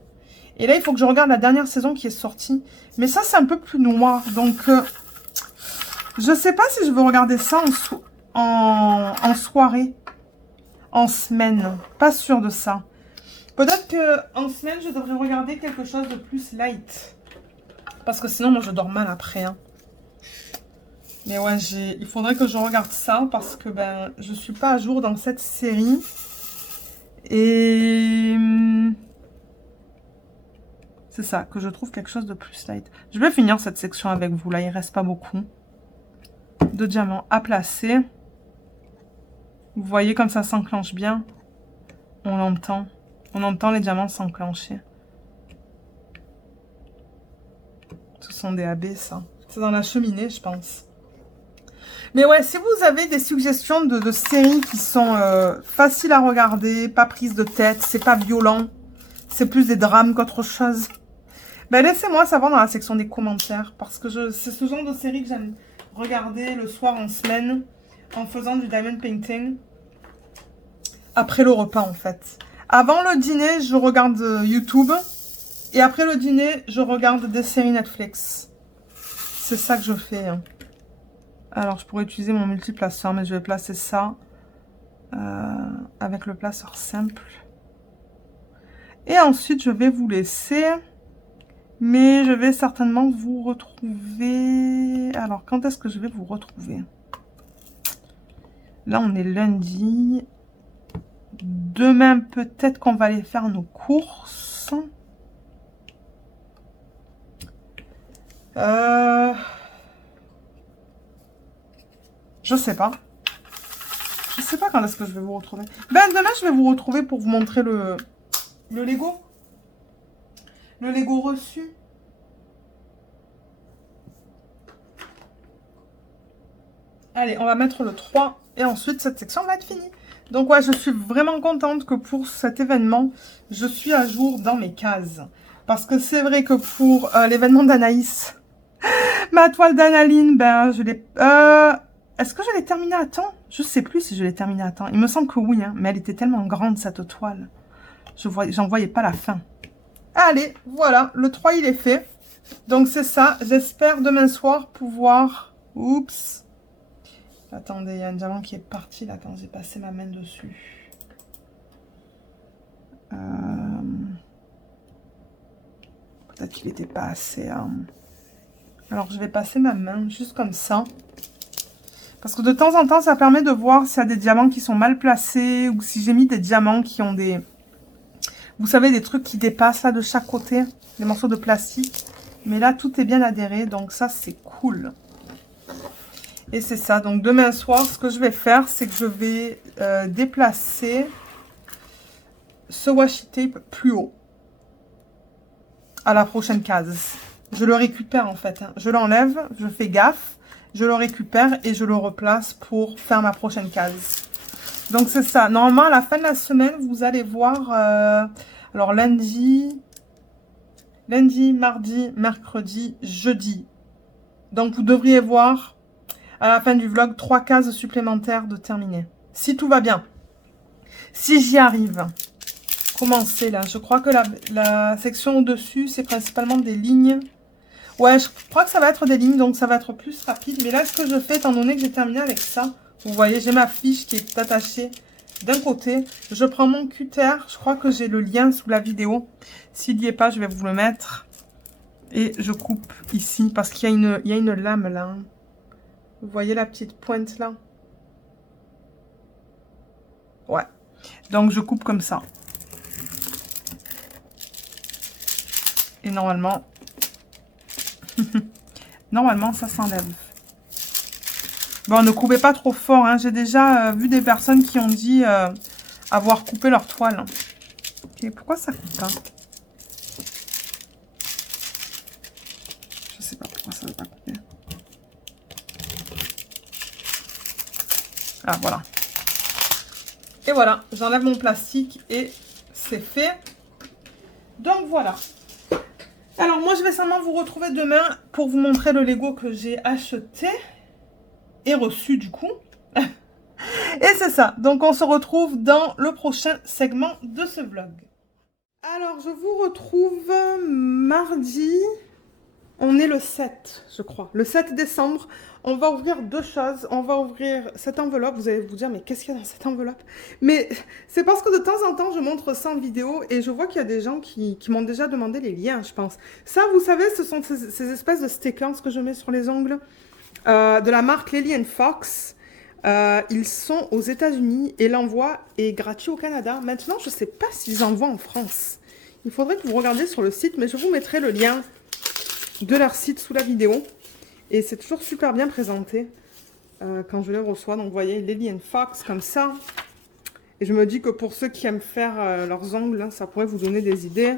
Et là, il faut que je regarde la dernière saison qui est sortie. Mais ça, c'est un peu plus noir. Donc, je sais pas si je veux regarder ça en soirée. En semaine. Pas sûre de ça. Peut-être qu'en semaine, je devrais regarder quelque chose de plus light. Parce que sinon, moi, je dors mal après. Hein. Mais ouais, il faudrait que je regarde ça. Parce que ben, je suis pas à jour dans cette série. Et... c'est ça, que je trouve quelque chose de plus light. Je vais finir cette section avec vous. Là, il reste pas beaucoup de diamants à placer. Vous voyez comme ça s'enclenche bien. On l'entend. On entend les diamants s'enclencher. Ce sont des AB, ça. C'est dans la cheminée, je pense. Mais ouais, si vous avez des suggestions de séries qui sont faciles à regarder, pas prises de tête, c'est pas violent, c'est plus des drames qu'autre chose, ben laissez-moi savoir dans la section des commentaires. Parce que c'est ce genre de série que j'aime regarder le soir en semaine, en faisant du diamond painting. Après le repas, en fait. Avant le dîner, je regarde YouTube. Et après le dîner, je regarde des séries Netflix. C'est ça que je fais. Hein. Alors, je pourrais utiliser mon multiplaceur, mais je vais placer ça avec le placeur simple. Et ensuite, je vais vous laisser. Mais je vais certainement vous retrouver... Alors, quand est-ce que je vais vous retrouver? Là, on est lundi. Demain, peut-être qu'on va aller faire nos courses. Je sais pas. Je sais pas quand est-ce que je vais vous retrouver. Ben, demain, je vais vous retrouver pour vous montrer le Lego. Le Lego reçu. Allez, on va mettre le 3. Et ensuite, cette section va être finie. Donc, ouais, je suis vraiment contente que pour cet événement, je suis à jour dans mes cases. Parce que c'est vrai que pour l'événement d'Anaïs, ma toile d'Analine, ben, je l'ai... est-ce que je l'ai terminée à temps? Je sais plus si je l'ai terminée à temps. Il me semble que oui, hein, mais elle était tellement grande, cette toile. J'en voyais pas la fin. Allez, voilà, le 3, il est fait. Donc, c'est ça. J'espère demain soir pouvoir... Oups. Attendez, il y a un diamant qui est parti là quand j'ai passé ma main dessus. Peut-être qu'il n'était pas assez... Alors, je vais passer ma main juste comme ça. Parce que de temps en temps, ça permet de voir s'il y a des diamants qui sont mal placés ou si j'ai mis des diamants qui ont des... Vous savez, des trucs qui dépassent là de chaque côté. Des morceaux de plastique. Mais là, tout est bien adhéré. Donc ça, c'est cool. Et c'est ça. Donc demain soir, ce que je vais faire, c'est que je vais déplacer ce washi tape plus haut. À la prochaine case. Je le récupère en fait. Hein. Je l'enlève, je fais gaffe. Je le récupère et je le replace pour faire ma prochaine case. Donc c'est ça. Normalement, à la fin de la semaine, vous allez voir... alors lundi, mardi, mercredi, jeudi. Donc vous devriez voir à la fin du vlog 3 cases supplémentaires de terminer. Si tout va bien. Si j'y arrive. Commencer là. Je crois que la section au-dessus, c'est principalement des lignes. Ouais, je crois que ça va être des lignes, donc ça va être plus rapide. Mais là, ce que je fais, étant donné que j'ai terminé avec ça, vous voyez, j'ai ma fiche qui est attachée d'un côté. Je prends mon cutter. Je crois que j'ai le lien sous la vidéo. S'il n'y est pas, je vais vous le mettre. Et je coupe ici, parce qu'il y a une lame là. Hein. Vous voyez la petite pointe là? Ouais. Donc, je coupe comme ça. Et normalement... Normalement, ça s'enlève. Bon, ne coupez pas trop fort. Hein. J'ai déjà vu des personnes qui ont dit avoir coupé leur toile. Ok, pourquoi ça coupe pas? Je sais pas pourquoi ça ne va pas couper. Ah, voilà. Et voilà, j'enlève mon plastique et c'est fait. Donc, voilà. Alors, moi, je vais seulement vous retrouver demain pour vous montrer le Lego que j'ai acheté et reçu, du coup. Et c'est ça. Donc, on se retrouve dans le prochain segment de ce vlog. Alors, je vous retrouve mardi. On est le 7, je crois. Le 7 décembre. On va ouvrir deux choses. On va ouvrir cette enveloppe. Vous allez vous dire, mais qu'est-ce qu'il y a dans cette enveloppe? Mais c'est parce que de temps en temps, je montre ça en vidéo et je vois qu'il y a des gens qui m'ont déjà demandé les liens, je pense. Ça, vous savez, ce sont ces espèces de stickers que je mets sur les ongles de la marque Lily & Fox. Ils sont aux États-Unis et l'envoi est gratuit au Canada. Maintenant, je ne sais pas s'ils envoient en France. Il faudrait que vous regardiez sur le site, mais je vous mettrai le lien de leur site sous la vidéo. Et c'est toujours super bien présenté quand je les reçois. Donc, vous voyez, Lily & Fox, comme ça. Et je me dis que pour ceux qui aiment faire leurs ongles, hein, ça pourrait vous donner des idées.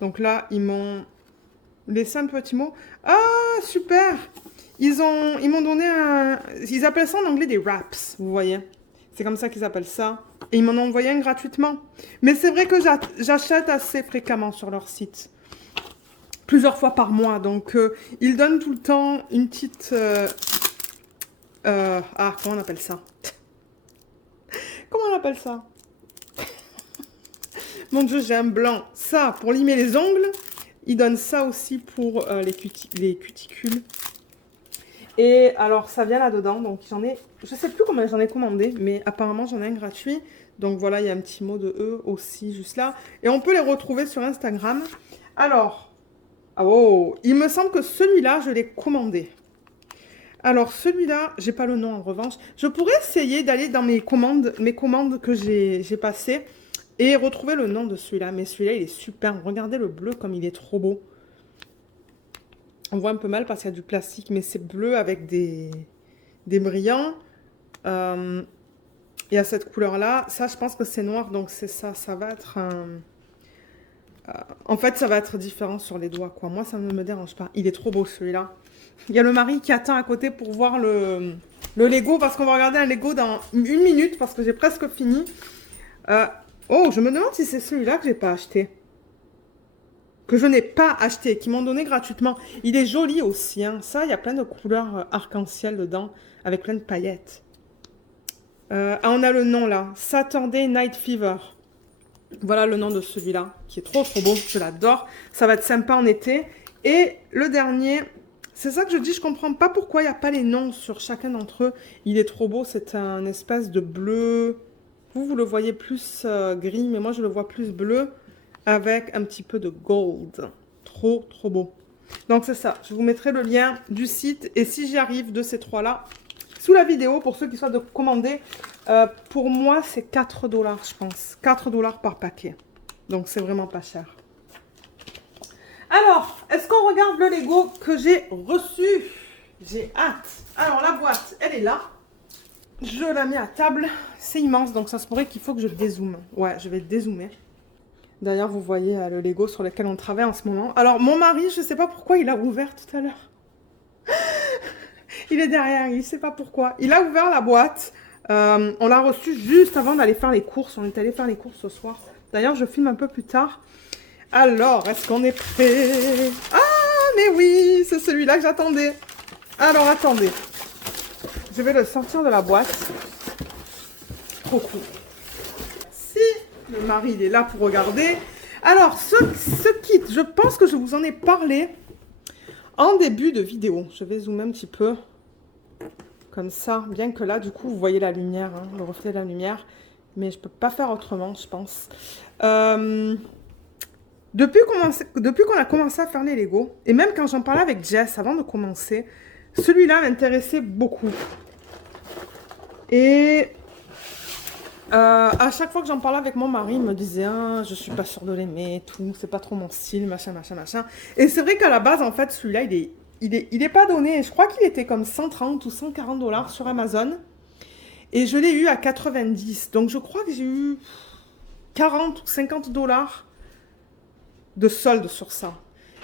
Donc là, ils m'ont laissé un petit mot. Ah, super! Ils m'ont donné un... Ils appellent ça en anglais des wraps, vous voyez. C'est comme ça qu'ils appellent ça. Et ils m'en ont envoyé un gratuitement. Mais c'est vrai que j'achète assez fréquemment sur leur site. Plusieurs fois par mois. Donc, ils donnent tout le temps une petite... comment on appelle ça? Comment on appelle ça? Mon Dieu, j'ai un blanc. Ça, pour limer les ongles. Ils donnent ça aussi pour les cuticules. Et alors, ça vient là-dedans. Donc, j'en ai... Je sais plus combien j'en ai commandé. Mais apparemment, j'en ai un gratuit. Donc, voilà, il y a un petit mot de E aussi, juste là. Et on peut les retrouver sur Instagram. Alors... Oh, il me semble que celui-là, je l'ai commandé. Alors, celui-là, j'ai pas le nom en revanche. Je pourrais essayer d'aller dans mes commandes que j'ai passées et retrouver le nom de celui-là. Mais celui-là, il est super. Regardez le bleu comme il est trop beau. On voit un peu mal parce qu'il y a du plastique, mais c'est bleu avec des brillants. Il y a cette couleur-là. Ça, je pense que c'est noir, donc c'est ça. Ça va être un... en fait, ça va être différent sur les doigts, quoi. Moi, ça ne me dérange pas. Il est trop beau, celui-là. Il y a le mari qui attend à côté pour voir le Lego, parce qu'on va regarder un Lego dans une minute, parce que j'ai presque fini. Oh, je me demande si c'est celui-là que j'ai pas acheté. Que je n'ai pas acheté, qui m'ont donné gratuitement. Il est joli aussi, hein. Ça, il y a plein de couleurs arc-en-ciel dedans, avec plein de paillettes. On a le nom, là. Saturday Night Fever. Voilà le nom de celui-là, qui est trop beau, je l'adore. Ça va être sympa en été. Et le dernier, C'est ça que je dis, je comprends pas pourquoi il n'y a pas les noms sur chacun d'entre eux. Il est trop beau, c'est un espèce de bleu. Vous le voyez plus gris, mais moi je le vois plus bleu avec un petit peu de gold. Trop, trop beau. Donc c'est ça, je vous mettrai le lien du site et si j'y arrive de ces trois-là, sous la vidéo pour ceux qui souhaitent de commander. Pour moi, c'est 4 $, je pense. 4 $ par paquet. Donc c'est vraiment pas cher. Alors, est-ce qu'on regarde le Lego que j'ai reçu? J'ai hâte. Alors, la boîte, elle est là. Je la mets à table. C'est immense, donc ça se pourrait qu'il faut que je dézoome. Ouais, je vais dézoomer. D'ailleurs, vous voyez le Lego sur lequel on travaille en ce moment. Alors, mon mari, je ne sais pas pourquoi, il a ouvert tout à l'heure. Il est derrière, il ne sait pas pourquoi. Il a ouvert la boîte. On l'a reçue juste avant d'aller faire les courses. On est allé faire les courses ce soir. D'ailleurs, je filme un peu plus tard. Alors, est-ce qu'on est prêt? Ah, mais oui, c'est celui-là que j'attendais. Alors, attendez. Je vais le sortir de la boîte. Trop cool. Si le mari, il est là pour regarder. Alors, ce kit, je pense que je vous en ai parlé en début de vidéo. Je vais zoomer un petit peu. Comme ça, bien que là, du coup, vous voyez la lumière, hein, le reflet de la lumière. Mais je ne peux pas faire autrement, je pense. Depuis qu'on a commencé à faire les Lego, et même quand j'en parlais avec Jess avant de commencer, celui-là m'intéressait beaucoup. Et à chaque fois que j'en parlais avec mon mari, il me disait ah, je suis pas sûre de l'aimer, tout, c'est pas trop mon style, machin, machin, machin. Et c'est vrai qu'à la base, en fait, celui-là, il est pas donné. Je crois qu'il était comme 130 ou 140 $ sur Amazon. Et je l'ai eu à 90. Donc je crois que j'ai eu 40 ou 50 $ de solde sur ça.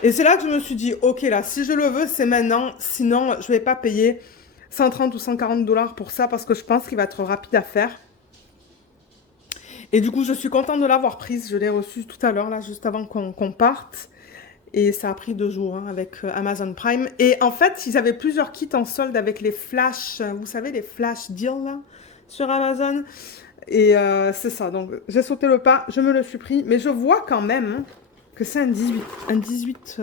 Et c'est là que je me suis dit, ok là, si je le veux, c'est maintenant. Sinon, je vais pas payer 130 ou 140 $ pour ça parce que je pense qu'il va être rapide à faire. Et du coup, je suis contente de l'avoir prise. Je l'ai reçue tout à l'heure, là, juste avant qu'on parte. Et ça a pris 2 jours hein, avec Amazon Prime. Et en fait, ils avaient plusieurs kits en solde avec les flash, vous savez, les flash deals là, sur Amazon. Et c'est ça. Donc, j'ai sauté le pas, je me le suis pris. Mais je vois quand même que c'est un 18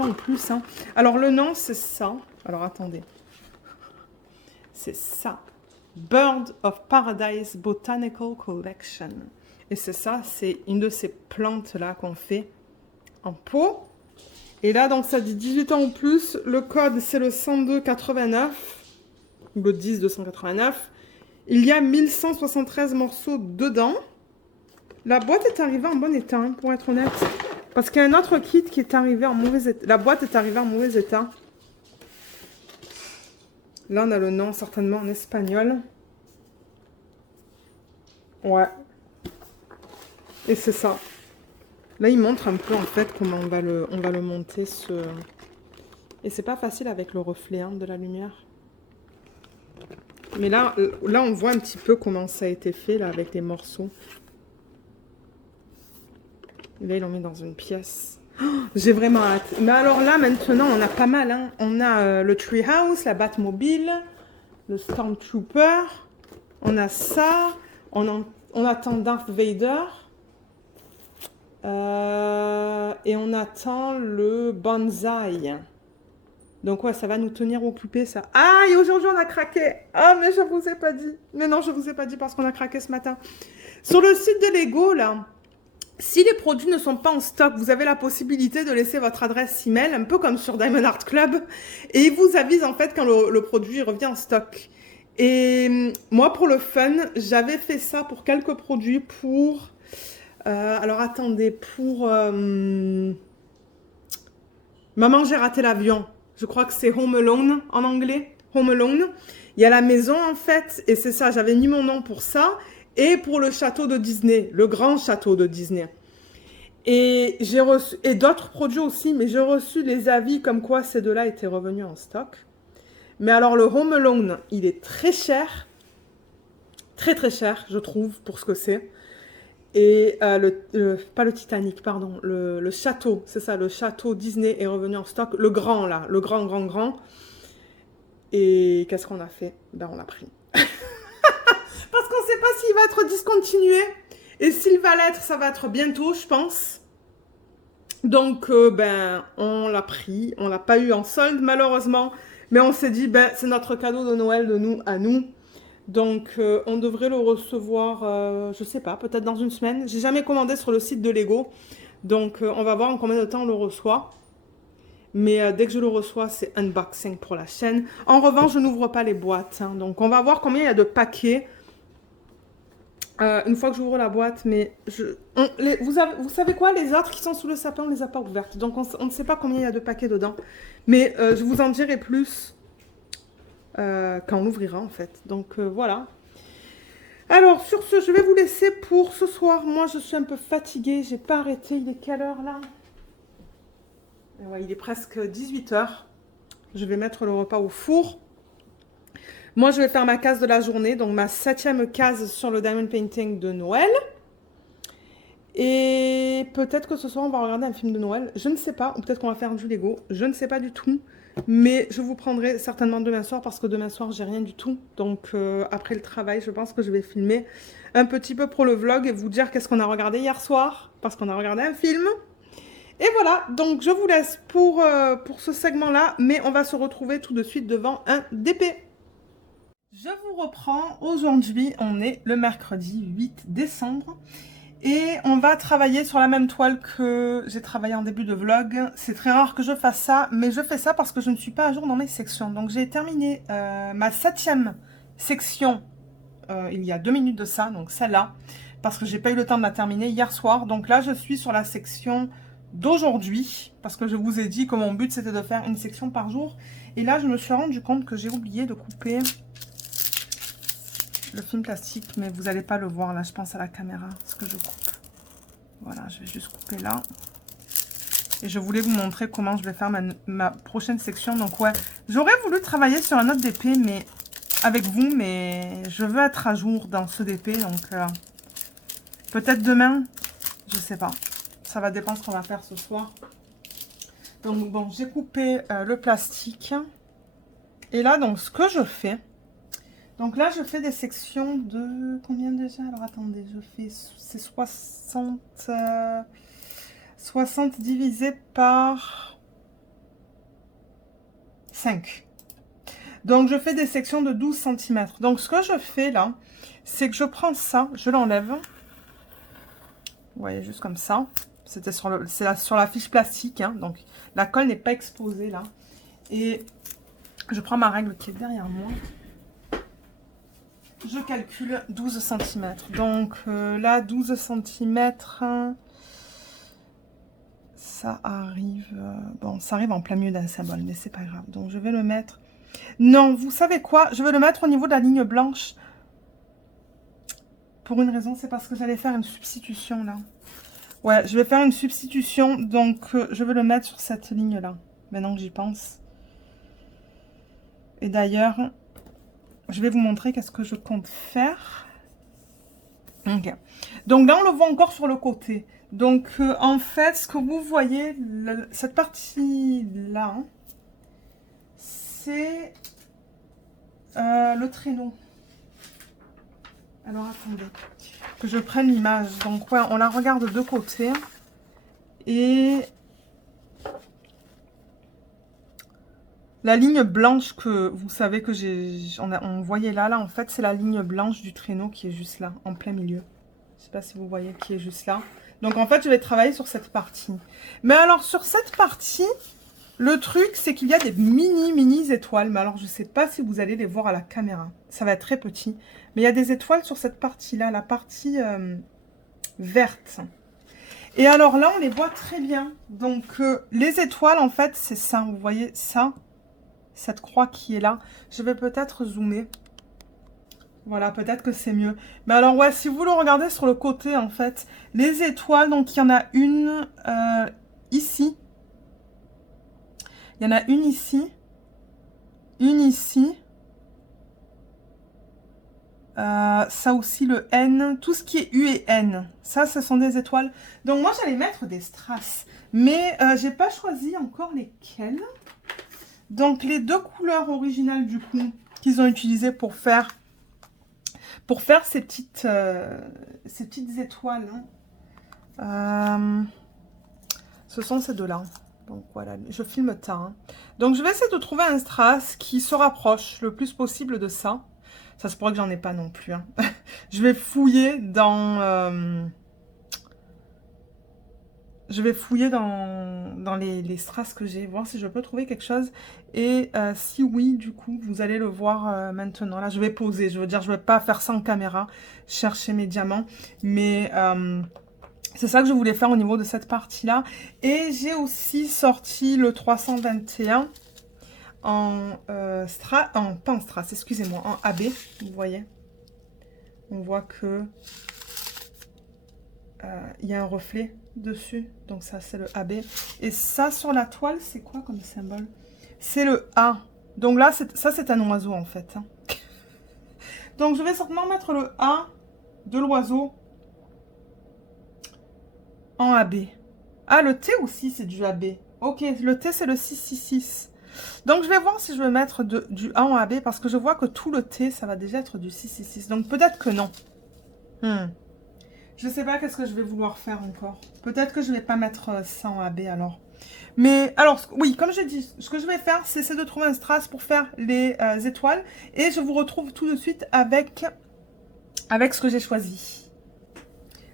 ans ou plus. Hein. Alors, le nom, c'est ça. Alors, attendez. C'est ça. Bird of Paradise Botanical Collection. Et c'est ça, c'est une de ces plantes-là qu'on fait en pot. Et là, donc, ça dit 18 ans ou plus. Le code, c'est le 102,89. Ou le 10,289. Il y a 1173 morceaux dedans. La boîte est arrivée en bon état, hein, pour être honnête. Parce qu'il y a un autre kit qui est arrivé en mauvais état. La boîte est arrivée en mauvais état. Là, on a le nom, certainement en espagnol. Ouais. Et c'est ça. Là, il montre un peu, en fait, comment on va le monter, ce... Et c'est pas facile avec le reflet hein, de la lumière. Mais là, on voit un petit peu comment ça a été fait, là, avec les morceaux. Et là, ils l'ont mis dans une pièce. Oh, j'ai vraiment hâte. Mais alors là, maintenant, on a pas mal. Hein. On a le Treehouse, la Batmobile, le Stormtrooper. On a ça. On attend Darth Vader. Et on attend le Banzai. Donc ouais, ça va nous tenir occupés, ça. Ah, et aujourd'hui, on a craqué. Ah, mais je vous ai pas dit. Mais non, je vous ai pas dit parce qu'on a craqué ce matin. Sur le site de Lego, là... Si les produits ne sont pas en stock, vous avez la possibilité de laisser votre adresse email, un peu comme sur Diamond Art Club, et ils vous avisent en fait quand le produit revient en stock. Et moi, pour le fun, j'avais fait ça pour quelques produits pour... alors attendez, pour... Maman, j'ai raté l'avion. Je crois que c'est Home Alone en anglais. Home Alone. Il y a la maison en fait, et c'est ça, j'avais mis mon nom pour ça. Et pour le château de Disney, le grand château de Disney. Et j'ai reçu, et d'autres produits aussi, mais j'ai reçu les avis comme quoi ces deux-là étaient revenus en stock. Mais alors le Home Alone, il est très cher. Très très cher, je trouve, pour ce que c'est. Et pas le Titanic, pardon, le château, c'est ça, le château Disney est revenu en stock. Le grand là, le grand. Et qu'est-ce qu'on a fait? Ben on l'a pris. Parce qu'on ne sait pas s'il va être discontinué. Et s'il va l'être, ça va être bientôt, je pense. Donc, ben, on l'a pris. On l'a pas eu en solde, malheureusement. Mais on s'est dit, ben, c'est notre cadeau de Noël de nous à nous. Donc, on devrait le recevoir, je sais pas, peut-être dans une semaine. J'ai jamais commandé sur le site de Lego. Donc, on va voir en combien de temps on le reçoit. Mais dès que je le reçois, c'est unboxing pour la chaîne. En revanche, je n'ouvre pas les boîtes, hein. Donc, on va voir combien il y a de paquets. Une fois que j'ouvre la boîte, mais vous savez quoi, les autres qui sont sous le sapin, on les a pas ouvertes. Donc, on ne sait pas combien il y a de paquets dedans. Mais je vous en dirai plus quand on l'ouvrira, en fait. Donc, voilà. Alors, sur ce, je vais vous laisser pour ce soir. Moi, je suis un peu fatiguée. J'ai pas arrêté. Il est quelle heure, là? Ouais, il est presque 18 heures. Je vais mettre le repas au four. Moi, je vais faire ma case de la journée. Donc, ma 7e case sur le Diamond Painting de Noël. Et peut-être que ce soir, on va regarder un film de Noël. Je ne sais pas. Ou peut-être qu'on va faire du Lego. Je ne sais pas du tout. Mais je vous prendrai certainement demain soir parce que demain soir, j'ai rien du tout. Donc, après le travail, je pense que je vais filmer un petit peu pour le vlog et vous dire qu'est-ce qu'on a regardé hier soir. Parce qu'on a regardé un film. Et voilà, donc je vous laisse pour ce segment-là. Mais on va se retrouver tout de suite devant un DP. Je vous reprends. Aujourd'hui, on est le mercredi 8 décembre. Et on va travailler sur la même toile que j'ai travaillé en début de vlog. C'est très rare que je fasse ça, mais je fais ça parce que je ne suis pas à jour dans mes sections. Donc j'ai terminé ma 7e section il y a 2 minutes de ça, donc celle-là, parce que j'ai pas eu le temps de la terminer hier soir. Donc là, je suis sur la section d'aujourd'hui, parce que je vous ai dit que mon but c'était de faire une section par jour. Et là, je me suis rendu compte que j'ai oublié de couper le film plastique, mais vous n'allez pas le voir là, je pense à la caméra, ce que je coupe. Voilà, je vais juste couper là. Et je voulais vous montrer comment je vais faire ma prochaine section. Donc ouais, j'aurais voulu travailler sur un autre DP, mais avec vous, mais je veux être à jour dans ce DP, donc peut-être demain, je sais pas. Ça va dépendre ce qu'on va faire ce soir. Donc bon, j'ai coupé le plastique. Et là, donc ce que je fais, donc là, je fais des sections de... Combien déjà? Alors, attendez, je fais... C'est 60... 60 divisé par 5. Donc, je fais des sections de 12 cm. Donc, ce que je fais là, c'est que je prends ça, je l'enlève. Vous voyez, juste comme ça. C'était sur la fiche plastique, hein, donc la colle n'est pas exposée là. Et je prends ma règle qui est derrière moi. Je calcule 12 cm. Donc là, 12 cm, ça arrive... bon, ça arrive en plein milieu d'un symbole, mais c'est pas grave. Donc je vais le mettre... Non, vous savez quoi? Je vais le mettre au niveau de la ligne blanche. Pour une raison, c'est parce que j'allais faire une substitution là. Ouais, je vais faire une substitution, donc je vais le mettre sur cette ligne-là, maintenant que j'y pense. Et d'ailleurs, je vais vous montrer qu'est-ce que je compte faire. Ok. Donc là, on le voit encore sur le côté. Donc, en fait, ce que vous voyez, cette partie-là, c'est le traîneau. Alors, attendez, que je prenne l'image. Donc, ouais, on la regarde de côté. Et la ligne blanche que vous savez que on voyait là, en fait, c'est la ligne blanche du traîneau qui est juste là, en plein milieu. Je sais pas si vous voyez qui est juste là. Donc, en fait, je vais travailler sur cette partie. Mais alors, sur cette partie, le truc, c'est qu'il y a des mini étoiles. Mais alors, je sais pas si vous allez les voir à la caméra. Ça va être très petit. Mais il y a des étoiles sur cette partie-là, la partie verte. Et alors là, on les voit très bien. Donc, les étoiles, en fait, c'est ça. Vous voyez ça? Cette croix qui est là. Je vais peut-être zoomer. Voilà, peut-être que c'est mieux. Mais alors, ouais, si vous le regardez sur le côté, en fait, les étoiles, donc il y en a une ici. Il y en a une ici. Une ici. Ça aussi, le N. Tout ce qui est U et N. Ça, ce sont des étoiles. Donc, moi, j'allais mettre des strass. Mais j'ai pas choisi encore lesquelles. Donc, les deux couleurs originales, du coup, qu'ils ont utilisées pour faire ces petites étoiles. Ce sont ces deux-là. Donc voilà, je filme tard. Hein. Donc je vais essayer de trouver un strass qui se rapproche le plus possible de ça. Ça se pourrait que j'en ai pas non plus. Hein. Je vais fouiller dans... Je vais fouiller dans les strass que j'ai, voir si je peux trouver quelque chose. Et si oui, du coup, vous allez le voir maintenant. Là, je vais poser. Je veux dire, je ne vais pas faire ça en caméra, chercher mes diamants. Mais c'est ça que je voulais faire au niveau de cette partie-là. Et j'ai aussi sorti le 321 en pas en strass, excusez-moi, en AB. Vous voyez, on voit que il y a un reflet dessus, donc ça c'est le AB. Et ça sur la toile, c'est quoi comme symbole? C'est le A. Donc là, ça c'est un oiseau en fait. Hein. Donc je vais certainement mettre le A de l'oiseau en AB. Ah, le T aussi c'est du AB. Ok, le T c'est le 666. Donc je vais voir si je veux mettre du A en AB parce que je vois que tout le T ça va déjà être du 666. Donc peut-être que non. Je sais pas qu'est-ce que je vais vouloir faire encore. Peut-être que je vais pas mettre ça en AB alors. Mais alors, oui, comme j'ai dit, ce que je vais faire, c'est essayer de trouver un strass pour faire les étoiles. Et je vous retrouve tout de suite avec ce que j'ai choisi.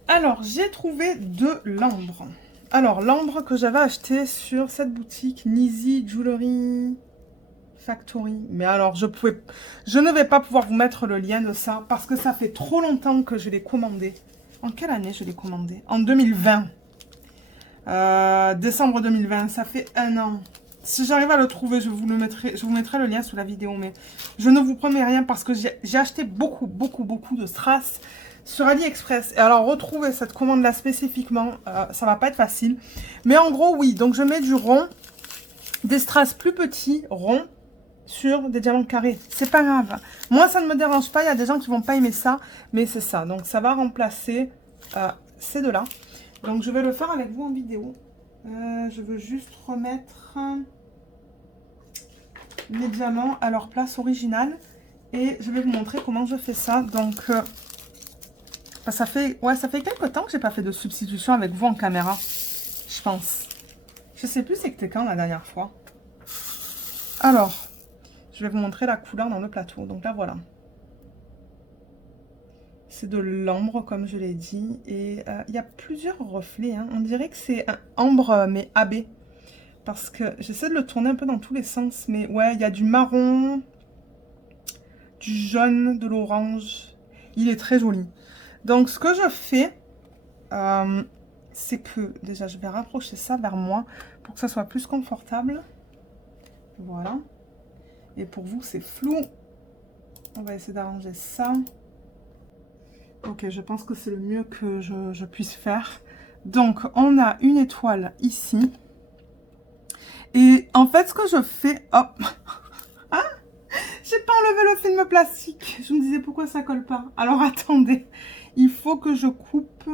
Alors, j'ai trouvé de l'ambre. Alors, l'ambre que j'avais acheté sur cette boutique Nizi Jewelry Factory. Mais alors, je ne vais pas pouvoir vous mettre le lien de ça parce que ça fait trop longtemps que je l'ai commandé. En quelle année je l'ai commandé? En 2020. Décembre 2020, ça fait 1 an. Si j'arrive à le trouver, je vous mettrai le lien sous la vidéo. Mais je ne vous promets rien parce que j'ai acheté beaucoup de strass sur AliExpress. Et alors, retrouver cette commande-là spécifiquement, ça va pas être facile. Mais en gros, oui. Donc, je mets du rond, des strass plus petits, ronds, sur des diamants carrés. C'est pas grave. Moi, ça ne me dérange pas. Il y a des gens qui vont pas aimer ça. Mais c'est ça. Donc, ça va remplacer ces deux-là. Donc, je vais le faire avec vous en vidéo. Je veux juste remettre mes diamants à leur place originale. Et je vais vous montrer comment je fais ça. Donc, ça fait quelques temps que j'ai pas fait de substitution avec vous en caméra. Je pense. Je sais plus c'était quand la dernière fois. Alors, je vais vous montrer la couleur dans le plateau. Donc là, voilà. C'est de l'ambre, comme je l'ai dit. Et il y a plusieurs reflets. Hein. On dirait que c'est un ambre, mais AB. Parce que j'essaie de le tourner un peu dans tous les sens. Mais ouais, il y a du marron, du jaune, de l'orange. Il est très joli. Donc, ce que je fais, c'est que... Déjà, je vais rapprocher ça vers moi pour que ça soit plus confortable. Voilà. Et pour vous, c'est flou. On va essayer d'arranger ça. Ok, je pense que c'est le mieux que je puisse faire. Donc, on a une étoile ici. Et en fait, ce que je fais... Hop. Ah, j'ai pas enlevé le film plastique. Je me disais pourquoi ça colle pas. Alors, attendez. Il faut que je coupe...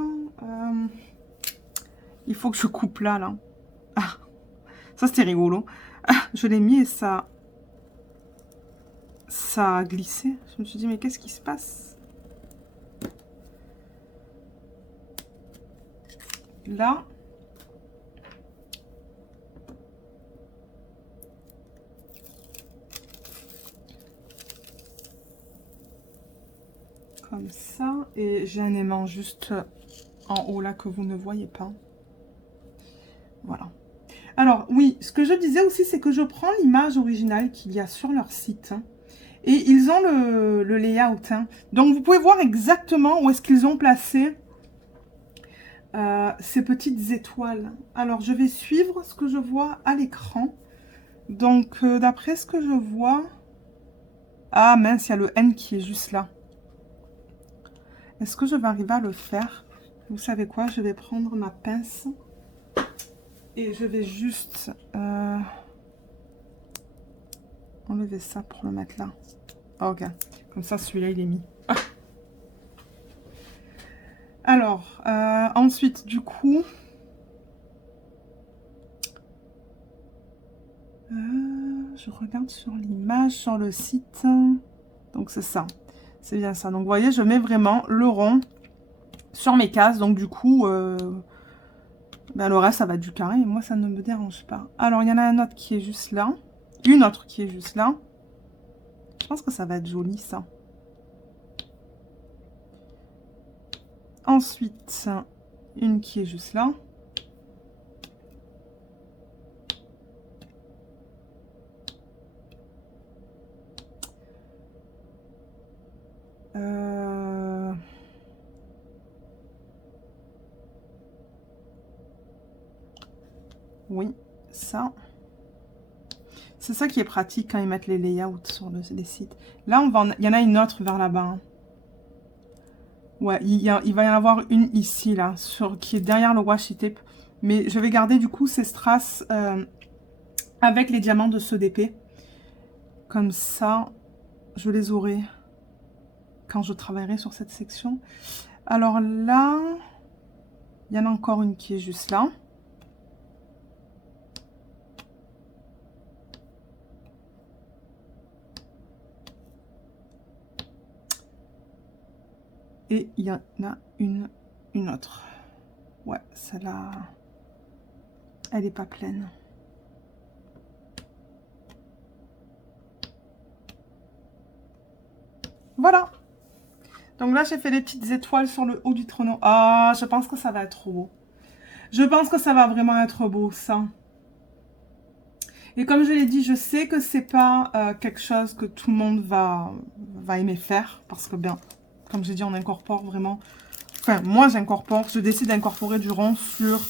il faut que je coupe là. Ah, ça, c'était rigolo. Ah, je l'ai mis et ça a glissé. Je me suis dit, mais qu'est-ce qui se passe? Là. Comme ça. Et j'ai un aimant juste en haut là que vous ne voyez pas. Voilà. Alors, oui, ce que je disais aussi, c'est que je prends l'image originale qu'il y a sur leur site. Et ils ont le layout. Hein. Donc, vous pouvez voir exactement où est-ce qu'ils ont placé ces petites étoiles. Alors, je vais suivre ce que je vois à l'écran. Donc, d'après ce que je vois... Ah, mince, il y a le N qui est juste là. Est-ce que je vais arriver à le faire? Vous savez quoi? Je vais prendre ma pince. Et je vais juste enlever ça pour le mettre là. Ok, comme ça celui-là il est mis. Alors, ensuite du coup, je regarde sur l'image, sur le site. Donc c'est ça, c'est bien ça. Donc vous voyez, je mets vraiment le rond sur mes cases. Donc du coup... Ben, le reste, ça va être du carré. Et moi, ça ne me dérange pas. Alors, il y en a un autre qui est juste là. Une autre qui est juste là. Je pense que ça va être joli, ça. Ensuite, une qui est juste là. Oui, ça. C'est ça qui est pratique quand ils mettent les layouts sur les sites. Là, il y en a une autre vers là-bas. Hein. Ouais, il va y en avoir une ici, là, qui est derrière le washi tape. Mais je vais garder du coup ces strass avec les diamants de ce DP. Comme ça, je les aurai quand je travaillerai sur cette section. Alors là, il y en a encore une qui est juste là. Et il y en a une autre. Ouais, celle-là, elle n'est pas pleine. Voilà. Donc là, j'ai fait les petites étoiles sur le haut du trôneau. Ah, je pense que ça va être trop beau. Je pense que ça va vraiment être beau, ça. Et comme je l'ai dit, je sais que c'est pas quelque chose que tout le monde va aimer faire. Parce que, bien, comme j'ai dit, on incorpore vraiment... Enfin, moi, je décide d'incorporer du rond sur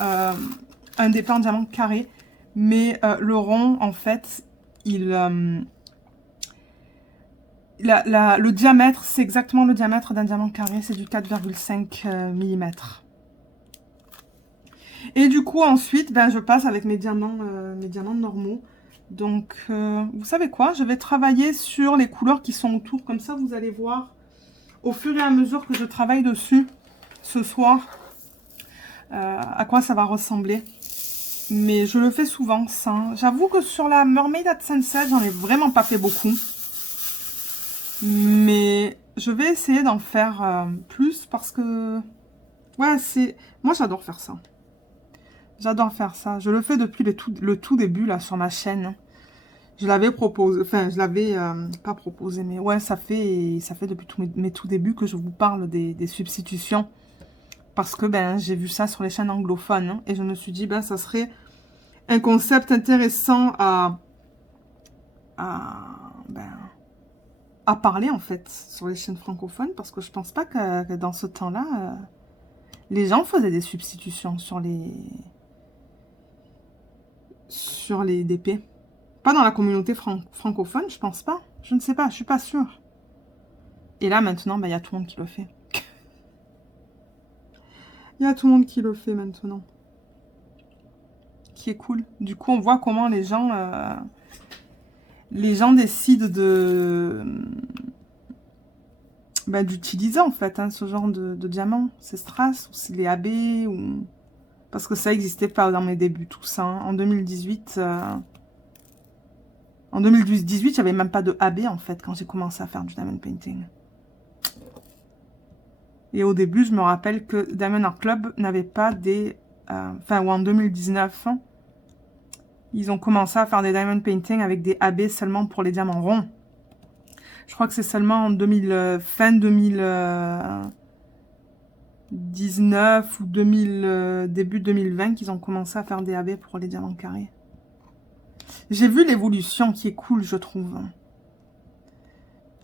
un DP en diamant carré. Mais le rond, en fait, le diamètre, c'est exactement le diamètre d'un diamant carré. C'est du 4,5 mm. Et du coup, ensuite, ben, je passe avec mes diamants normaux. Donc, vous savez quoi? Je vais travailler sur les couleurs qui sont autour. Comme ça, vous allez voir au fur et à mesure que je travaille dessus ce soir à quoi ça va ressembler. Mais je le fais souvent, ça. J'avoue que sur la Mermaid at Sunset, j'en ai vraiment pas fait beaucoup. Mais je vais essayer d'en faire plus parce que... Ouais, c'est... Moi, j'adore faire ça. J'adore faire ça. Je le fais depuis le tout début, là, sur ma chaîne. Je l'avais proposé... Enfin, je l'avais pas proposé, mais ouais, ça fait depuis mes tout débuts que je vous parle des substitutions. Parce que, ben, j'ai vu ça sur les chaînes anglophones. Hein, et je me suis dit, ben, ça serait un concept intéressant à parler, en fait, sur les chaînes francophones. Parce que je pense pas que dans ce temps-là, les gens faisaient des substitutions sur les DP. Pas dans la communauté francophone, je pense pas. Je ne sais pas, je suis pas sûre. Et là, maintenant, ben, y a tout le monde qui le fait. Il y a tout le monde qui le fait maintenant. Qui est cool. Du coup, on voit comment les gens décident d'utiliser, en fait, hein, ce genre de diamants. Ces strass, ou les AB, ou... Parce que ça n'existait pas dans mes débuts, tout ça. Hein. En 2018... En 2018, il n'y avait même pas de AB, en fait, quand j'ai commencé à faire du diamond painting. Et au début, je me rappelle que Diamond Art Club n'avait pas des... ou en 2019, hein, ils ont commencé à faire des diamond painting avec des AB seulement pour les diamants ronds. Je crois que c'est seulement en fin 2019 ou début 2020 qu'ils ont commencé à faire des AB pour les diamants carrés. J'ai vu l'évolution qui est cool, je trouve.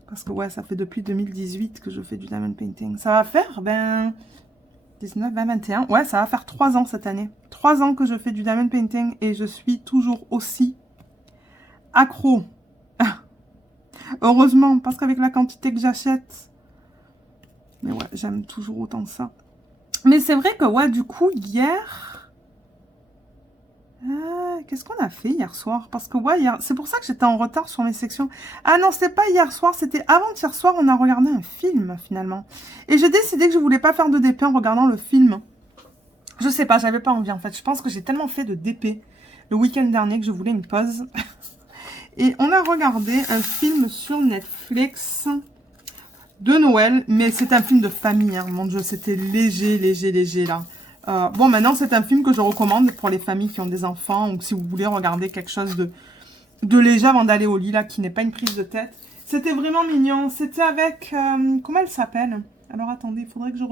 Parce que, ouais, ça fait depuis 2018 que je fais du diamond painting. Ça va faire, 19, 20, 21. Ouais, ça va faire 3 ans cette année. 3 ans que je fais du diamond painting et je suis toujours aussi accro. Heureusement, parce qu'avec la quantité que j'achète... Mais ouais, j'aime toujours autant ça. Mais c'est vrai que, ouais, du coup, hier... Qu'est-ce qu'on a fait hier soir? Parce que, ouais, c'est pour ça que j'étais en retard sur mes sections. Ah non, c'était pas hier soir, c'était avant-hier soir, on a regardé un film, finalement. Et j'ai décidé que je voulais pas faire de DP en regardant le film. Je sais pas, j'avais pas envie, en fait. Je pense que j'ai tellement fait de DP le week-end dernier que je voulais une pause. Et on a regardé un film sur Netflix de Noël, mais c'est un film de famille, hein. Mon Dieu, c'était léger, là. Bon, maintenant, c'est un film que je recommande pour les familles qui ont des enfants ou si vous voulez regarder quelque chose de léger avant d'aller au lit, là, qui n'est pas une prise de tête. C'était vraiment mignon. C'était avec... comment elle s'appelle? Alors, attendez, il faudrait que je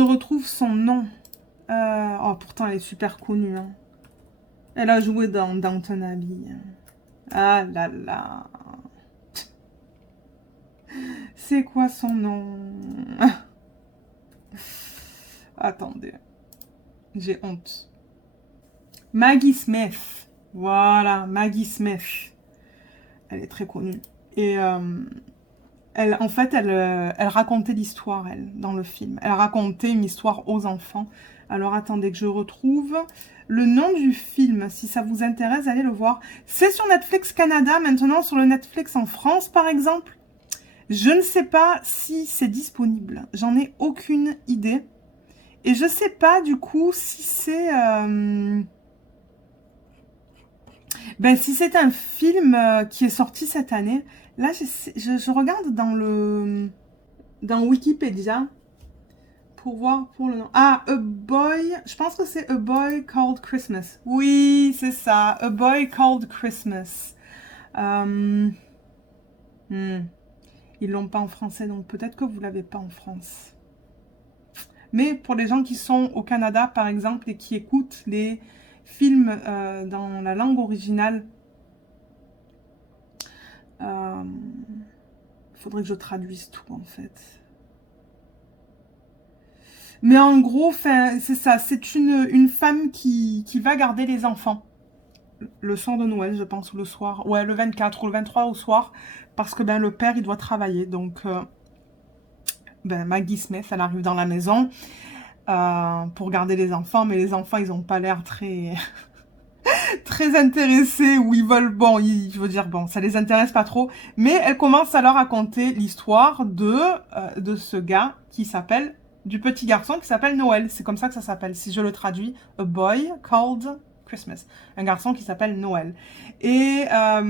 retrouve son nom. Oh, pourtant, elle est super connue. Hein. Elle a joué dans Downton Abbey. Ah là là. C'est quoi son nom? Attendez. J'ai honte. Maggie Smith. Voilà, Maggie Smith. Elle est très connue. Et en fait, elle racontait l'histoire, elle, dans le film. Elle racontait une histoire aux enfants. Alors, attendez que je retrouve le nom du film. Si ça vous intéresse, allez le voir. C'est sur Netflix Canada, maintenant sur le Netflix en France, par exemple. Je ne sais pas si c'est disponible. J'en ai aucune idée. Et je ne sais pas, du coup, si c'est... Ben, si c'est un film qui est sorti cette année. Là, je regarde dans Wikipédia pour voir pour le nom. Ah, A Boy, je pense que c'est A Boy Called Christmas. Oui, c'est ça, A Boy Called Christmas. Ils l'ont pas en français, donc peut-être que vous l'avez pas en France. Mais pour les gens qui sont au Canada, par exemple, et qui écoutent les films dans la langue originale, faudrait que je traduise tout, en fait. Mais en gros, c'est ça, c'est une femme qui va garder les enfants. Le soir de Noël, je pense, ou le soir. Ouais, le 24 ou le 23 au soir. Parce que ben, le père, il doit travailler. Donc, ben, Maggie Smith, elle arrive dans la maison pour garder les enfants. Mais les enfants, ils n'ont pas l'air très... très intéressés. Ou ils veulent... Bon, je veux dire, bon, ça les intéresse pas trop. Mais elle commence à leur raconter l'histoire de ce gars qui s'appelle... Du petit garçon qui s'appelle Noël. C'est comme ça que ça s'appelle. Si je le traduis, A Boy Called Christmas. Un garçon qui s'appelle Noël. Et... ah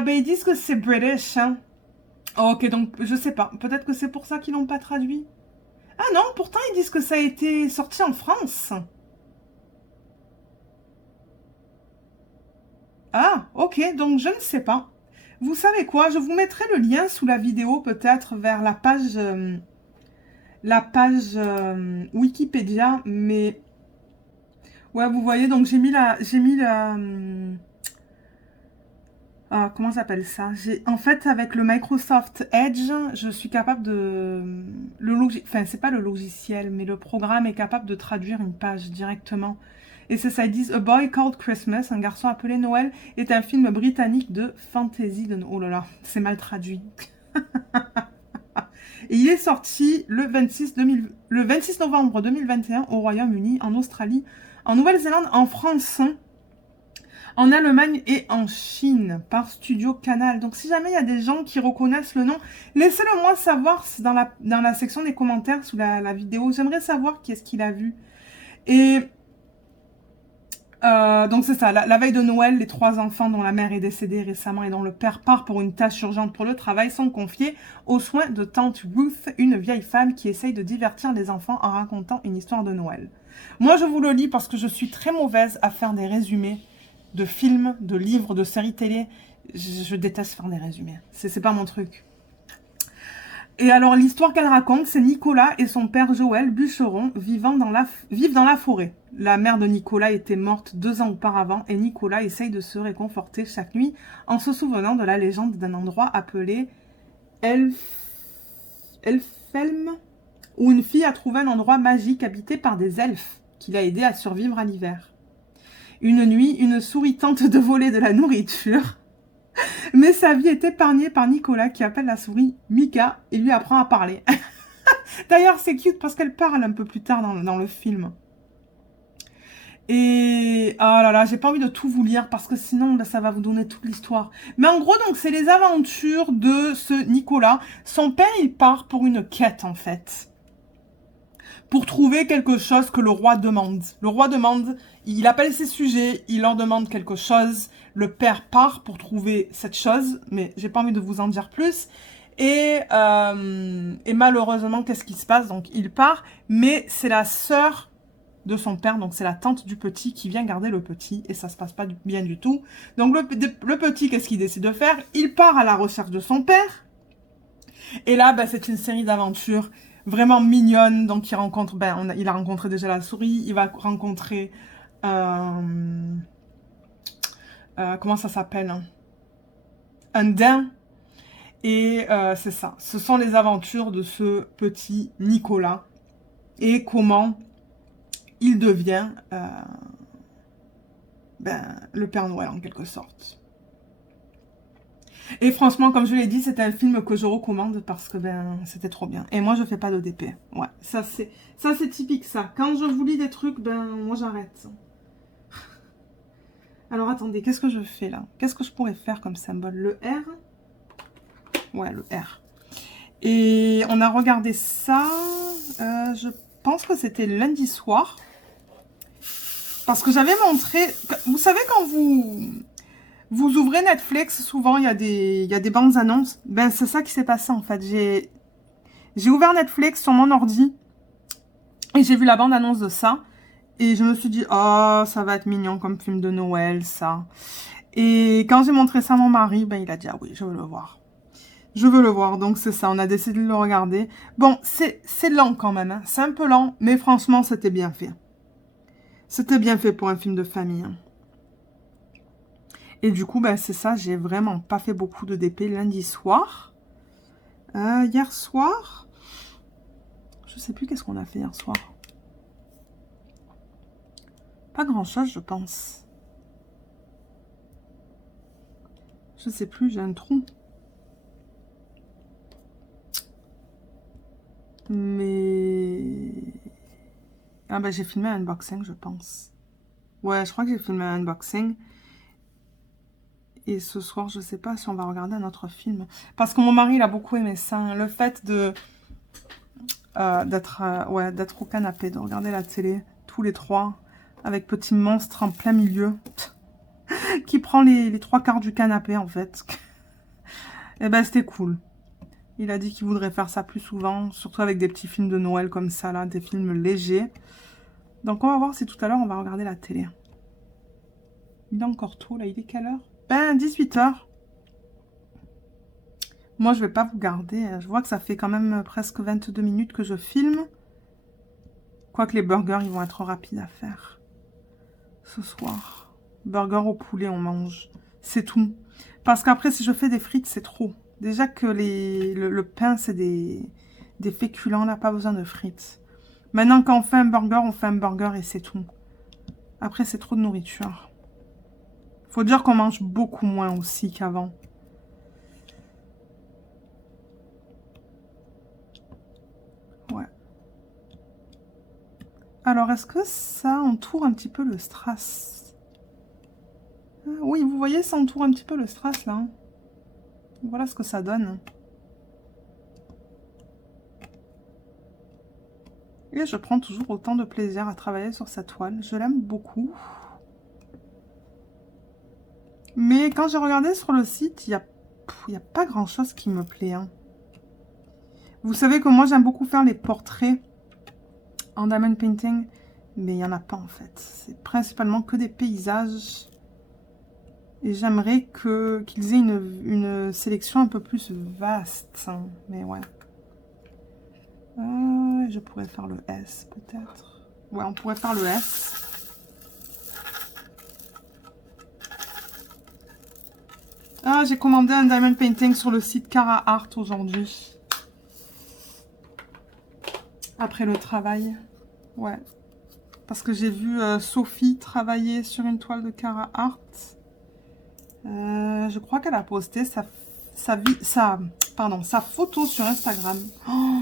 ben ils disent que c'est British. Hein. Oh, ok, donc je sais pas. Peut-être que c'est pour ça qu'ils l'ont pas traduit. Ah non, pourtant ils disent que ça a été sorti en France. Ah, ok, donc je ne sais pas. Vous savez quoi? Je vous mettrai le lien sous la vidéo peut-être vers la page Wikipédia, mais ouais, vous voyez, donc j'ai mis comment ça s'appelle ça? En fait, avec le Microsoft Edge, je suis capable de... Enfin, c'est pas le logiciel, mais le programme est capable de traduire une page directement. Et c'est ça, ils disent A Boy Called Christmas, un garçon appelé Noël, est un film britannique de fantasy de... Oh là là, c'est mal traduit. Et il est sorti le 26 novembre 2021 au Royaume-Uni, en Australie, en Nouvelle-Zélande, en France, en Allemagne et en Chine par Studio Canal. Donc si jamais il y a des gens qui reconnaissent le nom, laissez-le moi savoir dans la section des commentaires sous la vidéo. J'aimerais savoir qui est-ce qu'il a vu. Et donc c'est ça, la veille de Noël, les 3 enfants dont la mère est décédée récemment et dont le père part pour une tâche urgente pour le travail sont confiés aux soins de tante Ruth, une vieille femme qui essaye de divertir les enfants en racontant une histoire de Noël. Moi je vous le lis parce que je suis très mauvaise à faire des résumés de films, de livres, de séries télé. Je déteste faire des résumés, c'est pas mon truc. Et alors l'histoire qu'elle raconte, c'est Nicolas et son père Joël, bûcheron, vivent dans la forêt. La mère de Nicolas était morte 2 ans auparavant et Nicolas essaye de se réconforter chaque nuit en se souvenant de la légende d'un endroit appelé Elfhelm, où une fille a trouvé un endroit magique habité par des elfes qui l'a aidé à survivre à l'hiver. Une nuit, une souris tente de voler de la nourriture, mais sa vie est épargnée par Nicolas qui appelle la souris Mika et lui apprend à parler. D'ailleurs, c'est cute parce qu'elle parle un peu plus tard dans le film. Et... oh là là, j'ai pas envie de tout vous lire parce que sinon, ça va vous donner toute l'histoire. Mais en gros, donc, c'est les aventures de ce Nicolas. Son père, il part pour une quête, en fait. Pour trouver quelque chose que le roi demande. Le roi demande, il appelle ses sujets, il leur demande quelque chose. Le père part pour trouver cette chose, mais j'ai pas envie de vous en dire plus. Et malheureusement, qu'est-ce qui se passe? Donc, il part, mais c'est la sœur de son père, donc c'est la tante du petit qui vient garder le petit, et ça se passe pas bien du tout. Donc, le petit, qu'est-ce qu'il décide de faire? Il part à la recherche de son père, et là, ben, c'est une série d'aventures vraiment mignonnes. Donc, il rencontre, il a rencontré déjà la souris, il va rencontrer, comment ça s'appelle? Un daim. Et c'est ça. Ce sont les aventures de ce petit Nicolas. Et comment il devient le Père Noël en quelque sorte. Et franchement, comme je l'ai dit, c'est un film que je recommande parce que c'était trop bien. Et moi, je fais pas de DP. Ouais, ça c'est typique ça. Quand je vous lis des trucs, moi j'arrête. Alors attendez, qu'est-ce que je fais là? Qu'est-ce que je pourrais faire comme symbole? Le R? Ouais, le R. Et on a regardé ça, je pense que c'était lundi soir. Parce que j'avais montré... Vous savez, quand vous ouvrez Netflix, souvent, il y a des bandes annonces. Ben, c'est ça qui s'est passé, en fait. J'ai ouvert Netflix sur mon ordi et j'ai vu la bande annonce de ça. Et je me suis dit, oh, ça va être mignon comme film de Noël, ça. Et quand j'ai montré ça à mon mari, il a dit, ah oui, je veux le voir. Je veux le voir, donc c'est ça, on a décidé de le regarder. Bon, c'est lent quand même, hein. C'est un peu lent, mais franchement, c'était bien fait. C'était bien fait pour un film de famille. Hein. Et du coup, c'est ça, j'ai vraiment pas fait beaucoup de DP lundi soir. Hier soir, je sais plus qu'est-ce qu'on a fait hier soir. Pas grand-chose, je pense. Je sais plus, j'ai un trou. Mais... Ah j'ai filmé un unboxing, je pense. Ouais, je crois que j'ai filmé un unboxing. Et ce soir, je sais pas si on va regarder un autre film. Parce que mon mari, il a beaucoup aimé ça. Hein. Le fait de d'être au canapé, de regarder la télé, tous les trois, avec petit monstre en plein milieu, qui prend les trois quarts du canapé, en fait. Et c'était cool. Il a dit qu'il voudrait faire ça plus souvent, surtout avec des petits films de Noël comme ça, là, des films légers. Donc, on va voir si tout à l'heure, on va regarder la télé. Il est encore tôt, là. Il est quelle heure? 18 h. Moi, je vais pas vous garder. Je vois que ça fait quand même presque 22 minutes que je filme. Quoique les burgers, ils vont être rapides à faire. Ce soir. Burger au poulet, on mange. C'est tout. Parce qu'après, si je fais des frites, c'est trop. Déjà que le pain, c'est des féculents, là, pas besoin de frites. Maintenant, quand on fait un burger et c'est tout. Après, c'est trop de nourriture. Faut dire qu'on mange beaucoup moins aussi qu'avant. Ouais. Alors, est-ce que ça entoure un petit peu le strass? Oui, vous voyez, ça entoure un petit peu le strass, là. Voilà ce que ça donne. Et je prends toujours autant de plaisir à travailler sur cette toile. Je l'aime beaucoup. Mais quand j'ai regardé sur le site, il n'y a pas grand-chose qui me plaît. Hein. Vous savez que moi, j'aime beaucoup faire les portraits en diamond painting. Mais il n'y en a pas, en fait. C'est principalement que des paysages. Et j'aimerais qu'ils aient une sélection un peu plus vaste. Hein. Mais ouais. Je pourrais faire le S, peut-être. Ouais, on pourrait faire le S. Ah, j'ai commandé un diamond painting sur le site Cara Art aujourd'hui. Après le travail. Ouais. Parce que j'ai vu Sophie travailler sur une toile de Cara Art. Je crois qu'elle a posté sa photo sur Instagram. Oh,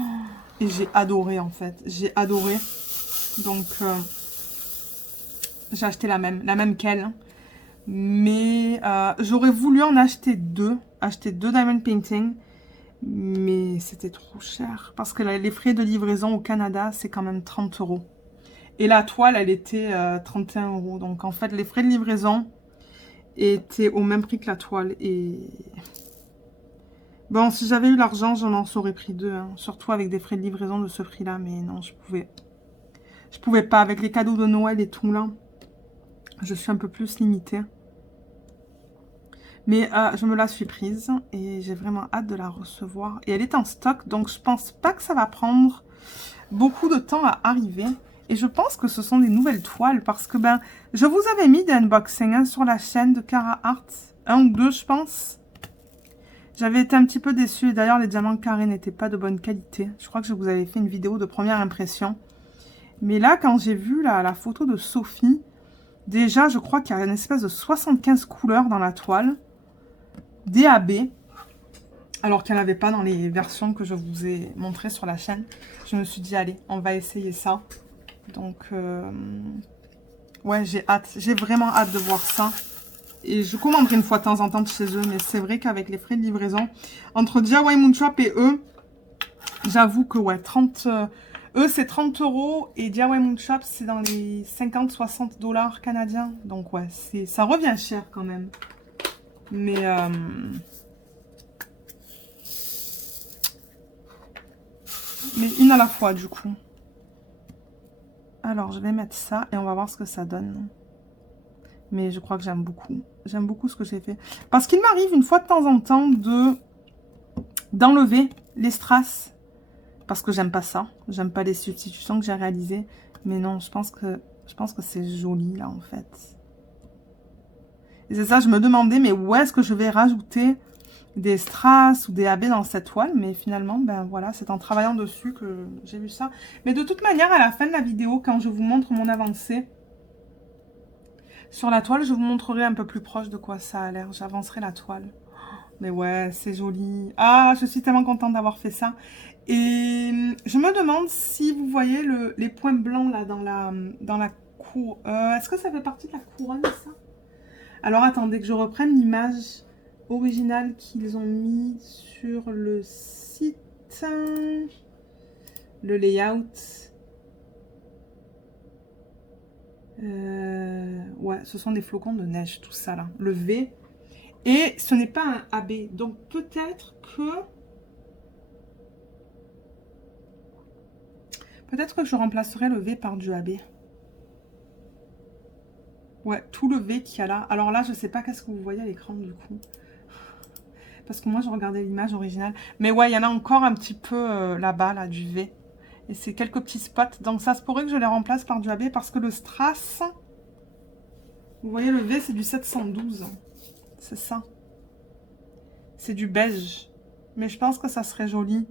et j'ai adoré en fait. J'ai adoré. Donc, j'ai acheté la même qu'elle. Mais j'aurais voulu en acheter deux. Acheter deux diamond painting. Mais c'était trop cher. Parce que les frais de livraison au Canada, c'est quand même 30 €. Et la toile, elle était 31 €. Donc en fait, les frais de livraison étaient au même prix que la toile. Et Bon, si j'avais eu l'argent, j'en en aurais pris deux, hein. Surtout avec des frais de livraison de ce prix-là. Mais non, je pouvais pas. Avec les cadeaux de Noël et tout, là. Je suis un peu plus limitée. Mais je me la suis prise. Et j'ai vraiment hâte de la recevoir. Et elle est en stock. Donc, je pense pas que ça va prendre beaucoup de temps à arriver. Et je pense que ce sont des nouvelles toiles. Parce que, ben, je vous avais mis des unboxings hein, sur la chaîne de Cara Art. Un ou deux, je pense. J'avais été un petit peu déçue. D'ailleurs, les diamants carrés n'étaient pas de bonne qualité. Je crois que je vous avais fait une vidéo de première impression. Mais là, quand j'ai vu la photo de Sophie, déjà, je crois qu'il y a une espèce de 75 couleurs dans la toile. DAB. Alors qu'il n'y en avait pas dans les versions que je vous ai montrées sur la chaîne. Je me suis dit, allez, on va essayer ça. Donc, ouais, j'ai hâte. J'ai vraiment hâte de voir ça. Et je commanderai une fois de temps en temps de chez eux. Mais c'est vrai qu'avec les frais de livraison, entre DIY Moonshop et eux, j'avoue que, ouais, eux, c'est 30 € et DIY Moonshop, c'est dans les 50-60 $ canadiens. Donc, ouais, ça revient cher quand même. Mais une à la fois, du coup. Alors, je vais mettre ça et on va voir ce que ça donne. Mais je crois que j'aime beaucoup. J'aime beaucoup ce que j'ai fait. Parce qu'il m'arrive une fois de temps en temps d'enlever les strass. Parce que j'aime pas ça. J'aime pas les substitutions que j'ai réalisées. Mais non, je pense que c'est joli, là, en fait. Et c'est ça, je me demandais, mais où est-ce que je vais rajouter des strass ou des AB dans cette toile? Mais finalement, ben voilà, c'est en travaillant dessus que j'ai vu ça. Mais de toute manière, à la fin de la vidéo, quand je vous montre mon avancée sur la toile, je vous montrerai un peu plus proche de quoi ça a l'air. J'avancerai la toile. Mais ouais, c'est joli. Ah, je suis tellement contente d'avoir fait ça. Et je me demande si vous voyez les points blancs là dans la cour. Est-ce que ça fait partie de la couronne, ça? Alors attendez que je reprenne l'image originale qu'ils ont mis sur le site. Le layout. Ouais, ce sont des flocons de neige, tout ça là. Le V. Et ce n'est pas un AB. Donc peut-être que... Peut-être que je remplacerai le V par du AB. Ouais, tout le V qu'il y a là. Alors là, je ne sais pas qu'est-ce que vous voyez à l'écran du coup. Parce que moi, je regardais l'image originale. Mais ouais, il y en a encore un petit peu là-bas, là, du V. Et c'est quelques petits spots. Donc ça se pourrait que je les remplace par du AB parce que le strass... Vous voyez, le V, c'est du 712. C'est ça. C'est du beige. Mais je pense que ça serait joli.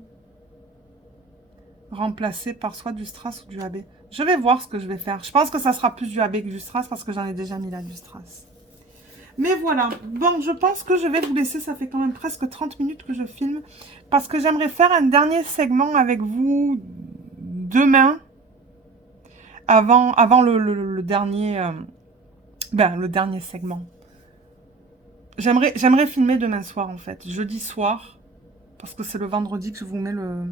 Remplacé par soit du strass ou du AB. Je vais voir ce que je vais faire. Je pense que ça sera plus du AB que du strass parce que j'en ai déjà mis là du strass. Mais voilà. Bon, je pense que je vais vous laisser. Ça fait quand même presque 30 minutes que je filme. Parce que j'aimerais faire un dernier segment avec vous demain. Avant le dernier... le dernier segment. J'aimerais filmer demain soir en fait. Jeudi soir. Parce que c'est le vendredi que je vous mets le...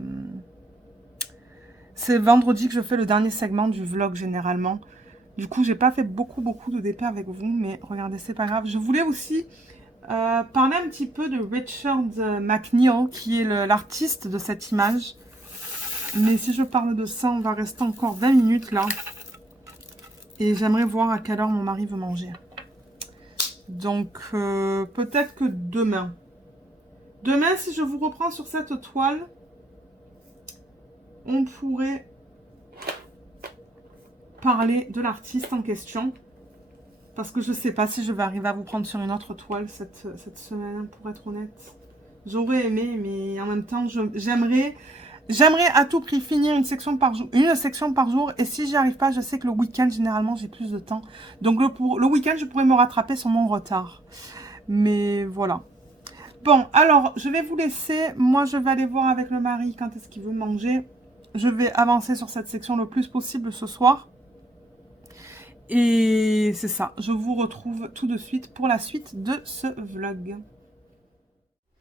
C'est vendredi que je fais le dernier segment du vlog généralement. Du coup, j'ai pas fait beaucoup de DP avec vous, mais regardez, c'est pas grave. Je voulais aussi parler un petit peu de Richard McNeil, qui est l'artiste de cette image. Mais si je parle de ça, on va rester encore 20 minutes là. Et j'aimerais voir à quelle heure mon mari veut manger. Donc, peut-être que demain. Demain, si je vous reprends sur cette toile... on pourrait parler de l'artiste en question. Parce que je ne sais pas si je vais arriver à vous prendre sur une autre toile cette semaine, pour être honnête. J'aurais aimé, mais en même temps, j'aimerais à tout prix finir une section par jour. Et si j'y arrive pas, je sais que le week-end, généralement, j'ai plus de temps. Donc le week-end, je pourrais me rattraper sur mon retard. Mais voilà. Bon, alors, je vais vous laisser. Moi, je vais aller voir avec le mari quand est-ce qu'il veut manger. Je vais avancer sur cette section le plus possible ce soir. Et c'est ça. Je vous retrouve tout de suite pour la suite de ce vlog.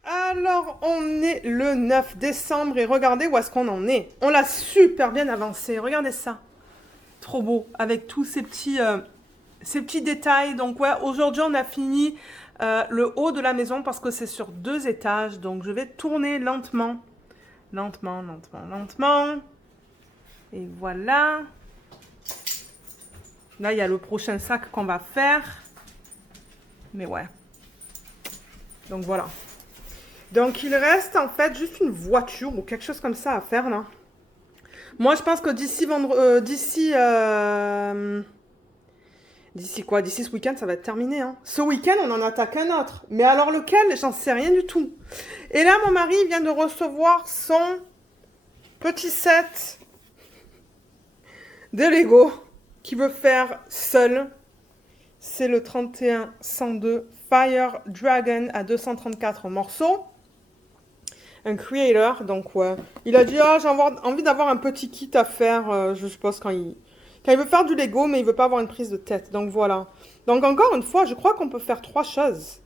Alors, on est le 9 décembre et regardez où est-ce qu'on en est. On l'a super bien avancé. Regardez ça. Trop beau. Avec tous ces petits détails. Donc, ouais, aujourd'hui, on a fini le haut de la maison parce que c'est sur 2 étages. Donc je vais tourner lentement. Lentement, lentement, lentement. Et voilà. Là, il y a le prochain sac qu'on va faire. Mais ouais. Donc voilà. Donc il reste en fait juste une voiture ou quelque chose comme ça à faire là. Moi je pense que d'ici quoi? D'ici ce week-end ça va être terminé. Hein. Ce week-end on en attaque un autre. Mais alors lequel? J'en sais rien du tout. Et là mon mari vient de recevoir son petit set de Lego qu'il veut faire seul. C'est le 3102 Fire Dragon à 234 morceaux. Un creator, donc ouais. Il a dit, ah, j'ai envie d'avoir un petit kit à faire, je suppose, quand il veut faire du Lego, mais il veut pas avoir une prise de tête. Donc voilà. Donc encore une fois, je crois qu'on peut faire 3 choses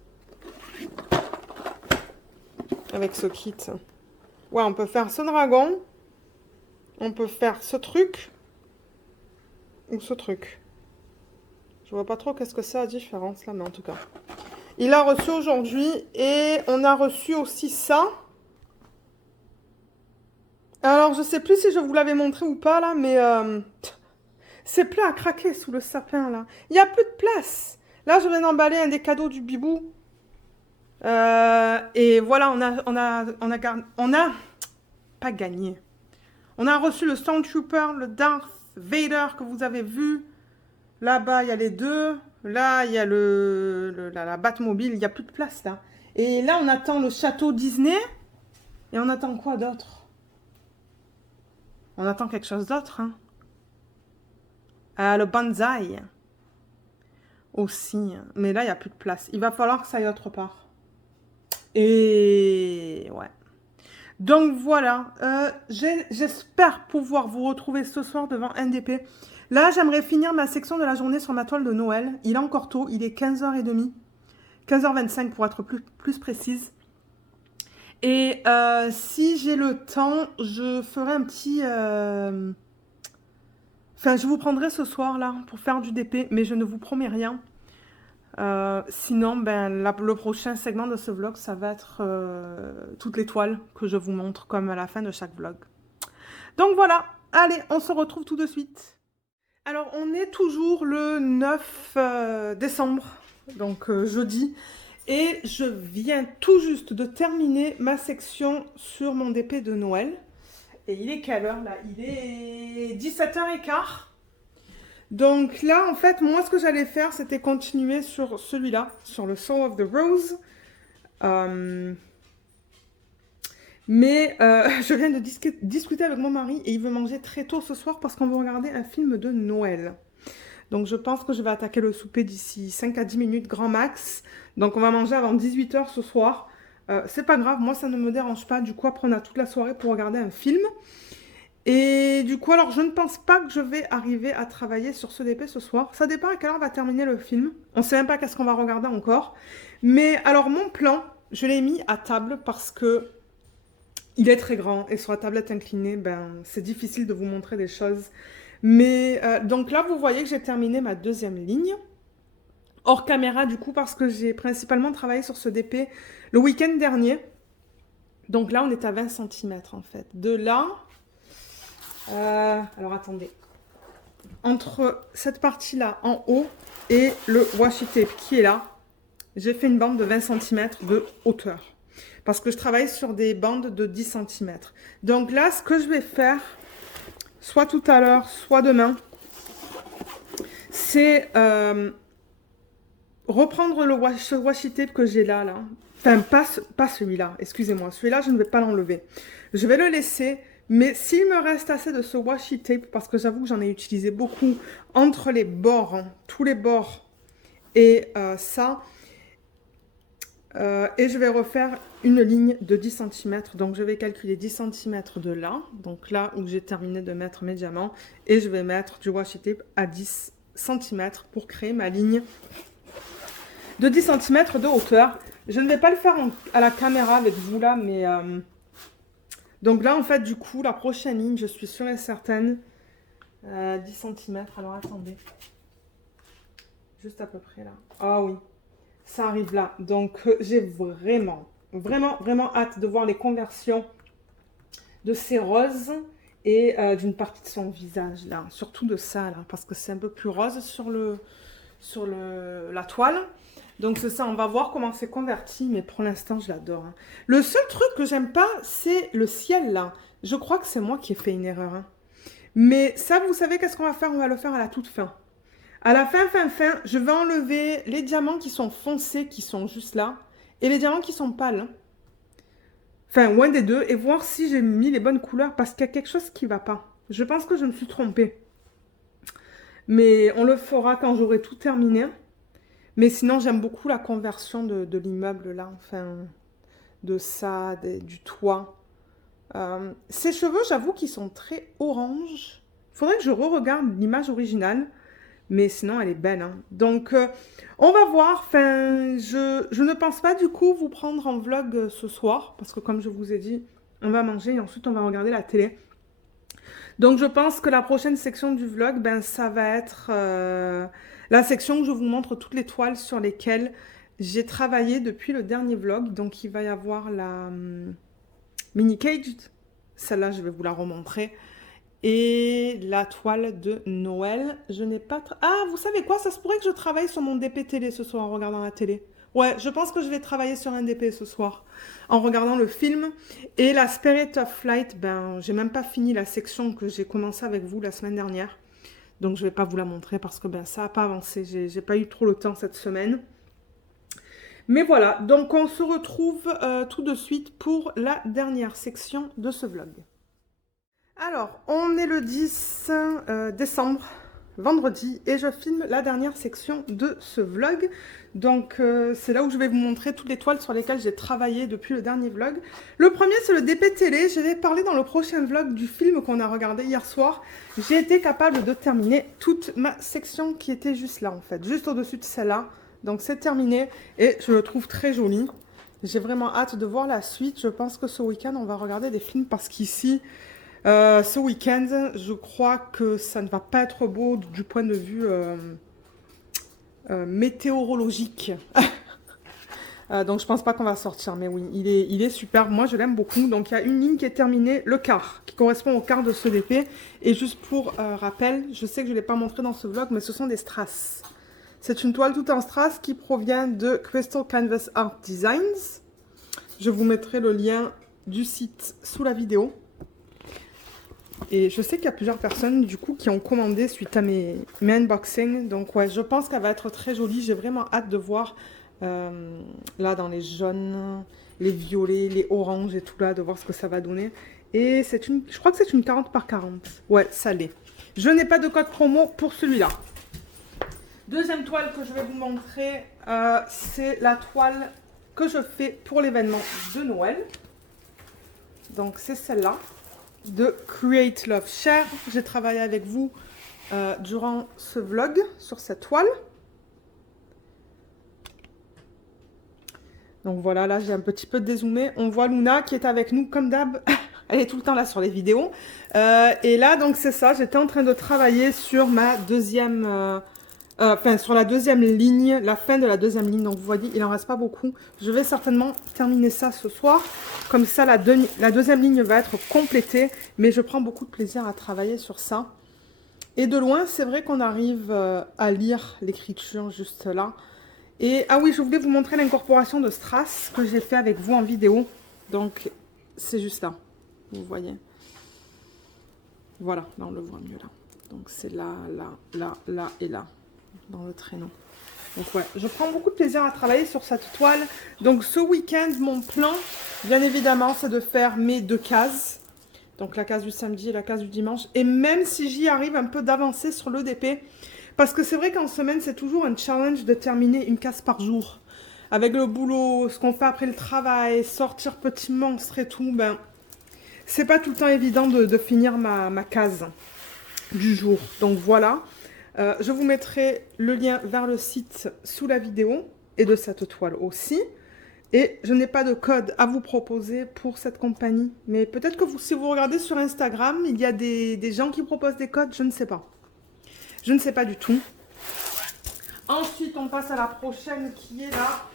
avec ce kit. Ouais, on peut faire ce dragon. On peut faire ce truc. Ou ce truc. Je vois pas trop qu'est-ce que c'est la différence là, mais en tout cas. Il a reçu aujourd'hui et on a reçu aussi ça. Alors, je sais plus si je vous l'avais montré ou pas, là, mais c'est plein à craquer sous le sapin, là. Il n'y a plus de place. Là, je viens d'emballer un des cadeaux du bibou. Et voilà, on a pas gagné. On a reçu le Stormtrooper, le Darth Vader que vous avez vu. Là-bas, il y a les deux. Là, il y a la Batmobile. Il n'y a plus de place, là. Et là, on attend le château Disney. Et on attend quoi d'autre? On attend quelque chose d'autre, hein. Le bonsaï. Aussi. Mais là, il n'y a plus de place. Il va falloir que ça aille autre part. Et... ouais. Donc, voilà. J'espère pouvoir vous retrouver ce soir devant NDP. Là, j'aimerais finir ma section de la journée sur ma toile de Noël. Il est encore tôt. Il est 15h30. 15h25 pour être plus précise. Et si j'ai le temps, je ferai un petit... Enfin, je vous prendrai ce soir, là, pour faire du DP, mais je ne vous promets rien. Sinon, ben, le prochain segment de ce vlog, ça va être toutes les toiles que je vous montre, comme à la fin de chaque vlog. Donc voilà, allez, on se retrouve tout de suite. Alors, on est toujours le 9 décembre, donc jeudi. Et je viens tout juste de terminer ma section sur mon DP de Noël. Et il est quelle heure là? Il est 17h15. Donc là, en fait, moi, ce que j'allais faire, c'était continuer sur celui-là, sur le Soul of the Rose. Mais je viens de discuter avec mon mari et il veut manger très tôt ce soir parce qu'on veut regarder un film de Noël. Donc je pense que je vais attaquer le souper d'ici 5 à 10 minutes, grand max. Donc on va manger avant 18h ce soir. C'est pas grave, moi ça ne me dérange pas. Du coup, après on a toute la soirée pour regarder un film. Et du coup, alors je ne pense pas que je vais arriver à travailler sur ce DP ce soir. Ça dépend à quelle heure on va terminer le film. On ne sait même pas qu'est-ce qu'on va regarder encore. Mais alors mon plan, je l'ai mis à table parce que il est très grand. Et sur la tablette inclinée, ben, c'est difficile de vous montrer des choses. Mais donc là, vous voyez que j'ai terminé ma deuxième ligne. Hors caméra, du coup, parce que j'ai principalement travaillé sur ce DP le week-end dernier. Donc là, on est à 20 cm, en fait. De là... alors, attendez. Entre cette partie-là, en haut, et le washi tape qui est là, j'ai fait une bande de 20 cm de hauteur. Parce que je travaille sur des bandes de 10 cm. Donc là, ce que je vais faire... soit tout à l'heure, soit demain, c'est reprendre ce washi tape que j'ai là. Enfin, pas celui-là, excusez-moi. Celui-là, je ne vais pas l'enlever. Je vais le laisser, mais s'il me reste assez de ce washi tape, parce que j'avoue que j'en ai utilisé beaucoup entre les bords, hein, tous les bords, et ça... et je vais refaire une ligne de 10 cm. Donc, je vais calculer 10 cm de là. Donc, là où j'ai terminé de mettre mes diamants. Et je vais mettre du washi tape à 10 cm pour créer ma ligne de 10 cm de hauteur. Je ne vais pas le faire à la caméra avec vous là, mais... Donc là, en fait, du coup, la prochaine ligne, je suis sûre et certaine. 10 cm. Alors, attendez. Juste à peu près là. Ah oui. ça arrive là. Donc, j'ai vraiment, vraiment, vraiment hâte de voir les conversions de ces roses et d'une partie de son visage là. Surtout de ça là, parce que c'est un peu plus rose sur la toile. Donc c'est ça, on va voir comment c'est converti, mais pour l'instant je l'adore. Hein. Le seul truc que j'aime pas, c'est le ciel là. Je crois que c'est moi qui ai fait une erreur. Hein. Mais ça, vous savez qu'est-ce qu'on va faire? On va le faire à la toute fin. À la fin, je vais enlever les diamants qui sont foncés, qui sont juste là, et les diamants qui sont pâles. Hein. Enfin, ou un des deux, et voir si j'ai mis les bonnes couleurs, parce qu'il y a quelque chose qui va pas. Je pense que je me suis trompée. Mais on le fera quand j'aurai tout terminé. Mais sinon, j'aime beaucoup la conversion de l'immeuble là, enfin, de ça, du toit. Ces cheveux, j'avoue qu'ils sont très orange. Il faudrait que je re-regarde l'image originale. Mais sinon, elle est belle. Hein. Donc, on va voir. Enfin, je ne pense pas du coup vous prendre en vlog ce soir. Parce que comme je vous ai dit, on va manger et ensuite on va regarder la télé. Donc, je pense que la prochaine section du vlog, ben, ça va être la section où je vous montre toutes les toiles sur lesquelles j'ai travaillé depuis le dernier vlog. Donc, il va y avoir la mini cage. Celle-là, je vais vous la remontrer. Et la toile de Noël, je n'ai pas... Ah, vous savez quoi? Ça se pourrait que je travaille sur mon DP télé ce soir en regardant la télé. Ouais, je pense que je vais travailler sur un DP ce soir en regardant le film. Et la Spirit of Flight, ben, j'ai même pas fini la section que j'ai commencé avec vous la semaine dernière. Donc, je vais pas vous la montrer parce que ben, ça n'a pas avancé. J'ai pas eu trop le temps cette semaine. Mais voilà, donc on se retrouve tout de suite pour la dernière section de ce vlog. Alors, on est le 10 décembre, vendredi, et je filme la dernière section de ce vlog. Donc, c'est là où je vais vous montrer toutes les toiles sur lesquelles j'ai travaillé depuis le dernier vlog. Le premier, c'est le DP télé. Je vais parler dans le prochain vlog du film qu'on a regardé hier soir. J'ai été capable de terminer toute ma section qui était juste là, en fait, juste au-dessus de celle-là. Donc, c'est terminé et je le trouve très joli. J'ai vraiment hâte de voir la suite. Je pense que ce week-end, on va regarder des films parce qu'ici... ce week-end, je crois que ça ne va pas être beau du point de vue météorologique. Donc je pense pas qu'on va sortir, mais oui, il est super. Moi, je l'aime beaucoup. Donc il y a une ligne qui est terminée, le quart, qui correspond au quart de ce DP. Et juste pour rappel, je sais que je ne l'ai pas montré dans ce vlog, mais ce sont des strass. C'est une toile toute en strass qui provient de Crystal Canvas Art Designs. Je vous mettrai le lien du site sous la vidéo. Et je sais qu'il y a plusieurs personnes du coup qui ont commandé suite à mes unboxings. Donc ouais, je pense qu'elle va être très jolie. J'ai vraiment hâte de voir là dans les jaunes, les violets, les oranges et tout là, de voir ce que ça va donner. Et c'est une, je crois que c'est une 40 par 40. Ouais, ça l'est. Je n'ai pas de code promo pour celui-là. Deuxième toile que je vais vous montrer, c'est la toile que je fais pour l'événement de Noël. Donc c'est celle-là. De Create Love Share. J'ai travaillé avec vous durant ce vlog sur cette toile. Donc voilà, là j'ai un petit peu dézoomé. On voit Luna qui est avec nous comme d'hab. Elle est tout le temps là sur les vidéos. Et là donc c'est ça, j'étais en train de travailler sur ma deuxième... sur la deuxième ligne, la fin de la deuxième ligne. Donc vous voyez, il en reste pas beaucoup. Je vais certainement terminer ça ce soir. Comme ça, la deuxième ligne va être complétée. Mais je prends beaucoup de plaisir à travailler sur ça. Et de loin, c'est vrai qu'on arrive à lire l'écriture juste là. Et ah oui, je voulais vous montrer l'incorporation de strass que j'ai fait avec vous en vidéo. Donc, c'est juste là. Vous voyez. Voilà, là on le voit mieux là. Donc c'est là, là, là, là et là. Dans le traîneau. Donc ouais, je prends beaucoup de plaisir à travailler sur cette toile. Donc ce week-end, mon plan, bien évidemment, c'est de faire mes deux cases. Donc la case du samedi et la case du dimanche. Et même si j'y arrive un peu d'avancer sur le DP, parce que c'est vrai qu'en semaine, c'est toujours un challenge de terminer une case par jour. Avec le boulot, ce qu'on fait après le travail, sortir petit monstre et tout, ben, c'est pas tout le temps évident de finir ma case du jour. Donc voilà. Je vous mettrai le lien vers le site sous la vidéo et de cette toile aussi. Et je n'ai pas de code à vous proposer pour cette compagnie. Mais peut-être que si vous regardez sur Instagram, il y a des gens qui proposent des codes, je ne sais pas. Je ne sais pas du tout. Ensuite, on passe à la prochaine qui est la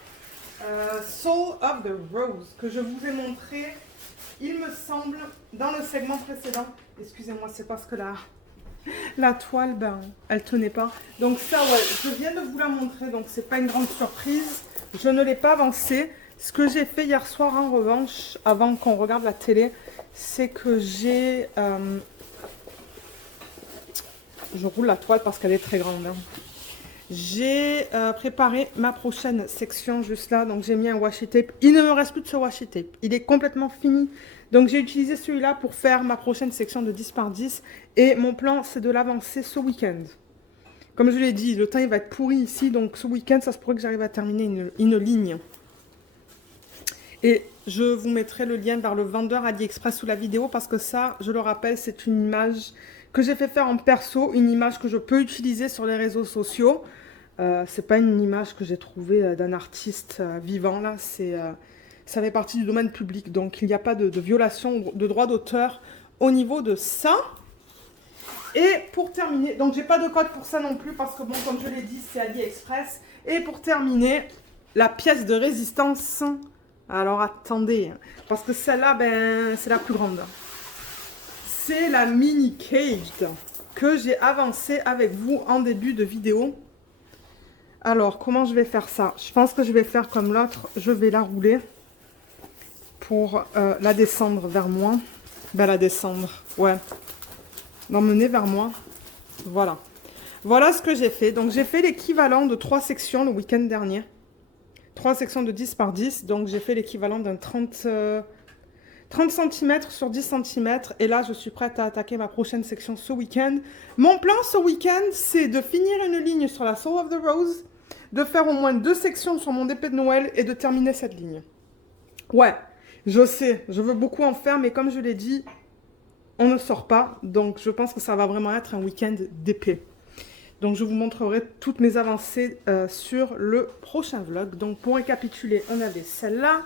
Soul of the Rose, que je vous ai montré, il me semble, dans le segment précédent. Excusez-moi, c'est parce que la toile, ben, elle tenait pas. Donc ça, ouais, je viens de vous la montrer, donc c'est pas une grande surprise. Je ne l'ai pas avancé. Ce que j'ai fait hier soir, en revanche, avant qu'on regarde la télé, c'est que j'ai... je roule la toile parce qu'elle est très grande. Hein. J'ai préparé ma prochaine section juste là, donc j'ai mis un washi tape. Il ne me reste plus de ce washi tape, il est complètement fini. Donc j'ai utilisé celui-là pour faire ma prochaine section de 10 par 10 et mon plan c'est de l'avancer ce week-end. Comme je l'ai dit, le temps il va être pourri ici, donc ce week-end ça se pourrait que j'arrive à terminer une ligne. Et je vous mettrai le lien vers le vendeur AliExpress sous la vidéo parce que ça, je le rappelle, c'est une image que j'ai fait faire en perso, une image que je peux utiliser sur les réseaux sociaux. C'est pas une image que j'ai trouvée d'un artiste vivant, là, ça fait partie du domaine public, donc il n'y a pas de violation de droit d'auteur au niveau de ça. Et pour terminer, donc j'ai pas de code pour ça non plus, parce que bon, comme je l'ai dit, c'est AliExpress. Et pour terminer, la pièce de résistance, alors attendez, parce que celle-là, ben, c'est la plus grande. C'est la mini caged que j'ai avancée avec vous en début de vidéo. Alors, comment je vais faire ça? Je pense que je vais faire comme l'autre. Je vais la rouler pour la descendre vers moi. Ben, la descendre, ouais. L'emmener vers moi. Voilà. Voilà ce que j'ai fait. Donc, j'ai fait l'équivalent de 3 sections le week-end dernier. 3 sections de 10 par 10. Donc, j'ai fait l'équivalent d'un 30 cm sur 10 cm. Et là, je suis prête à attaquer ma prochaine section ce week-end. Mon plan ce week-end, c'est de finir une ligne sur la Soul of the Rose, de faire au moins 2 sections sur mon épée de Noël et de terminer cette ligne. Ouais, je sais, je veux beaucoup en faire, mais comme je l'ai dit, on ne sort pas. Donc, je pense que ça va vraiment être un week-end d'épée. Donc, je vous montrerai toutes mes avancées sur le prochain vlog. Donc, pour récapituler, on avait celle-là,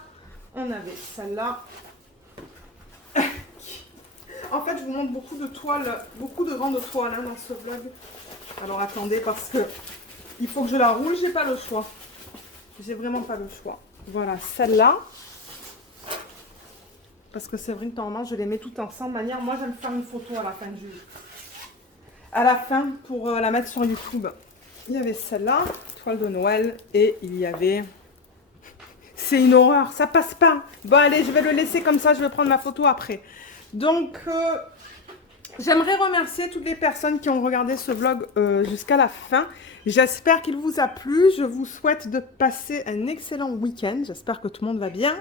on avait celle-là. En fait, je vous montre beaucoup de toiles, beaucoup de grandes toiles hein, dans ce vlog. Alors, attendez, parce que il faut que je la roule, j'ai pas le choix. J'ai vraiment pas le choix. Voilà, celle-là. Parce que c'est vrai que normalement, je les mets toutes ensemble. De manière, moi, j'aime faire une photo à la fin du... À la fin, pour la mettre sur YouTube. Il y avait celle-là, toile de Noël. Et il y avait... C'est une horreur, ça passe pas. Bon, allez, je vais le laisser comme ça, je vais prendre ma photo après. Donc, j'aimerais remercier toutes les personnes qui ont regardé ce vlog jusqu'à la fin. J'espère qu'il vous a plu. Je vous souhaite de passer un excellent week-end. J'espère que tout le monde va bien.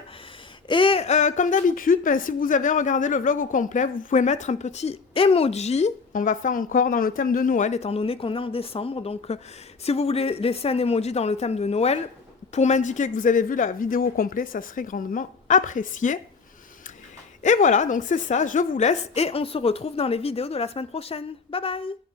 Et comme d'habitude, ben, si vous avez regardé le vlog au complet, vous pouvez mettre un petit emoji. On va faire encore dans le thème de Noël, étant donné qu'on est en décembre. Donc, si vous voulez laisser un emoji dans le thème de Noël, pour m'indiquer que vous avez vu la vidéo au complet, ça serait grandement apprécié. Et voilà, donc c'est ça, je vous laisse et on se retrouve dans les vidéos de la semaine prochaine. Bye bye!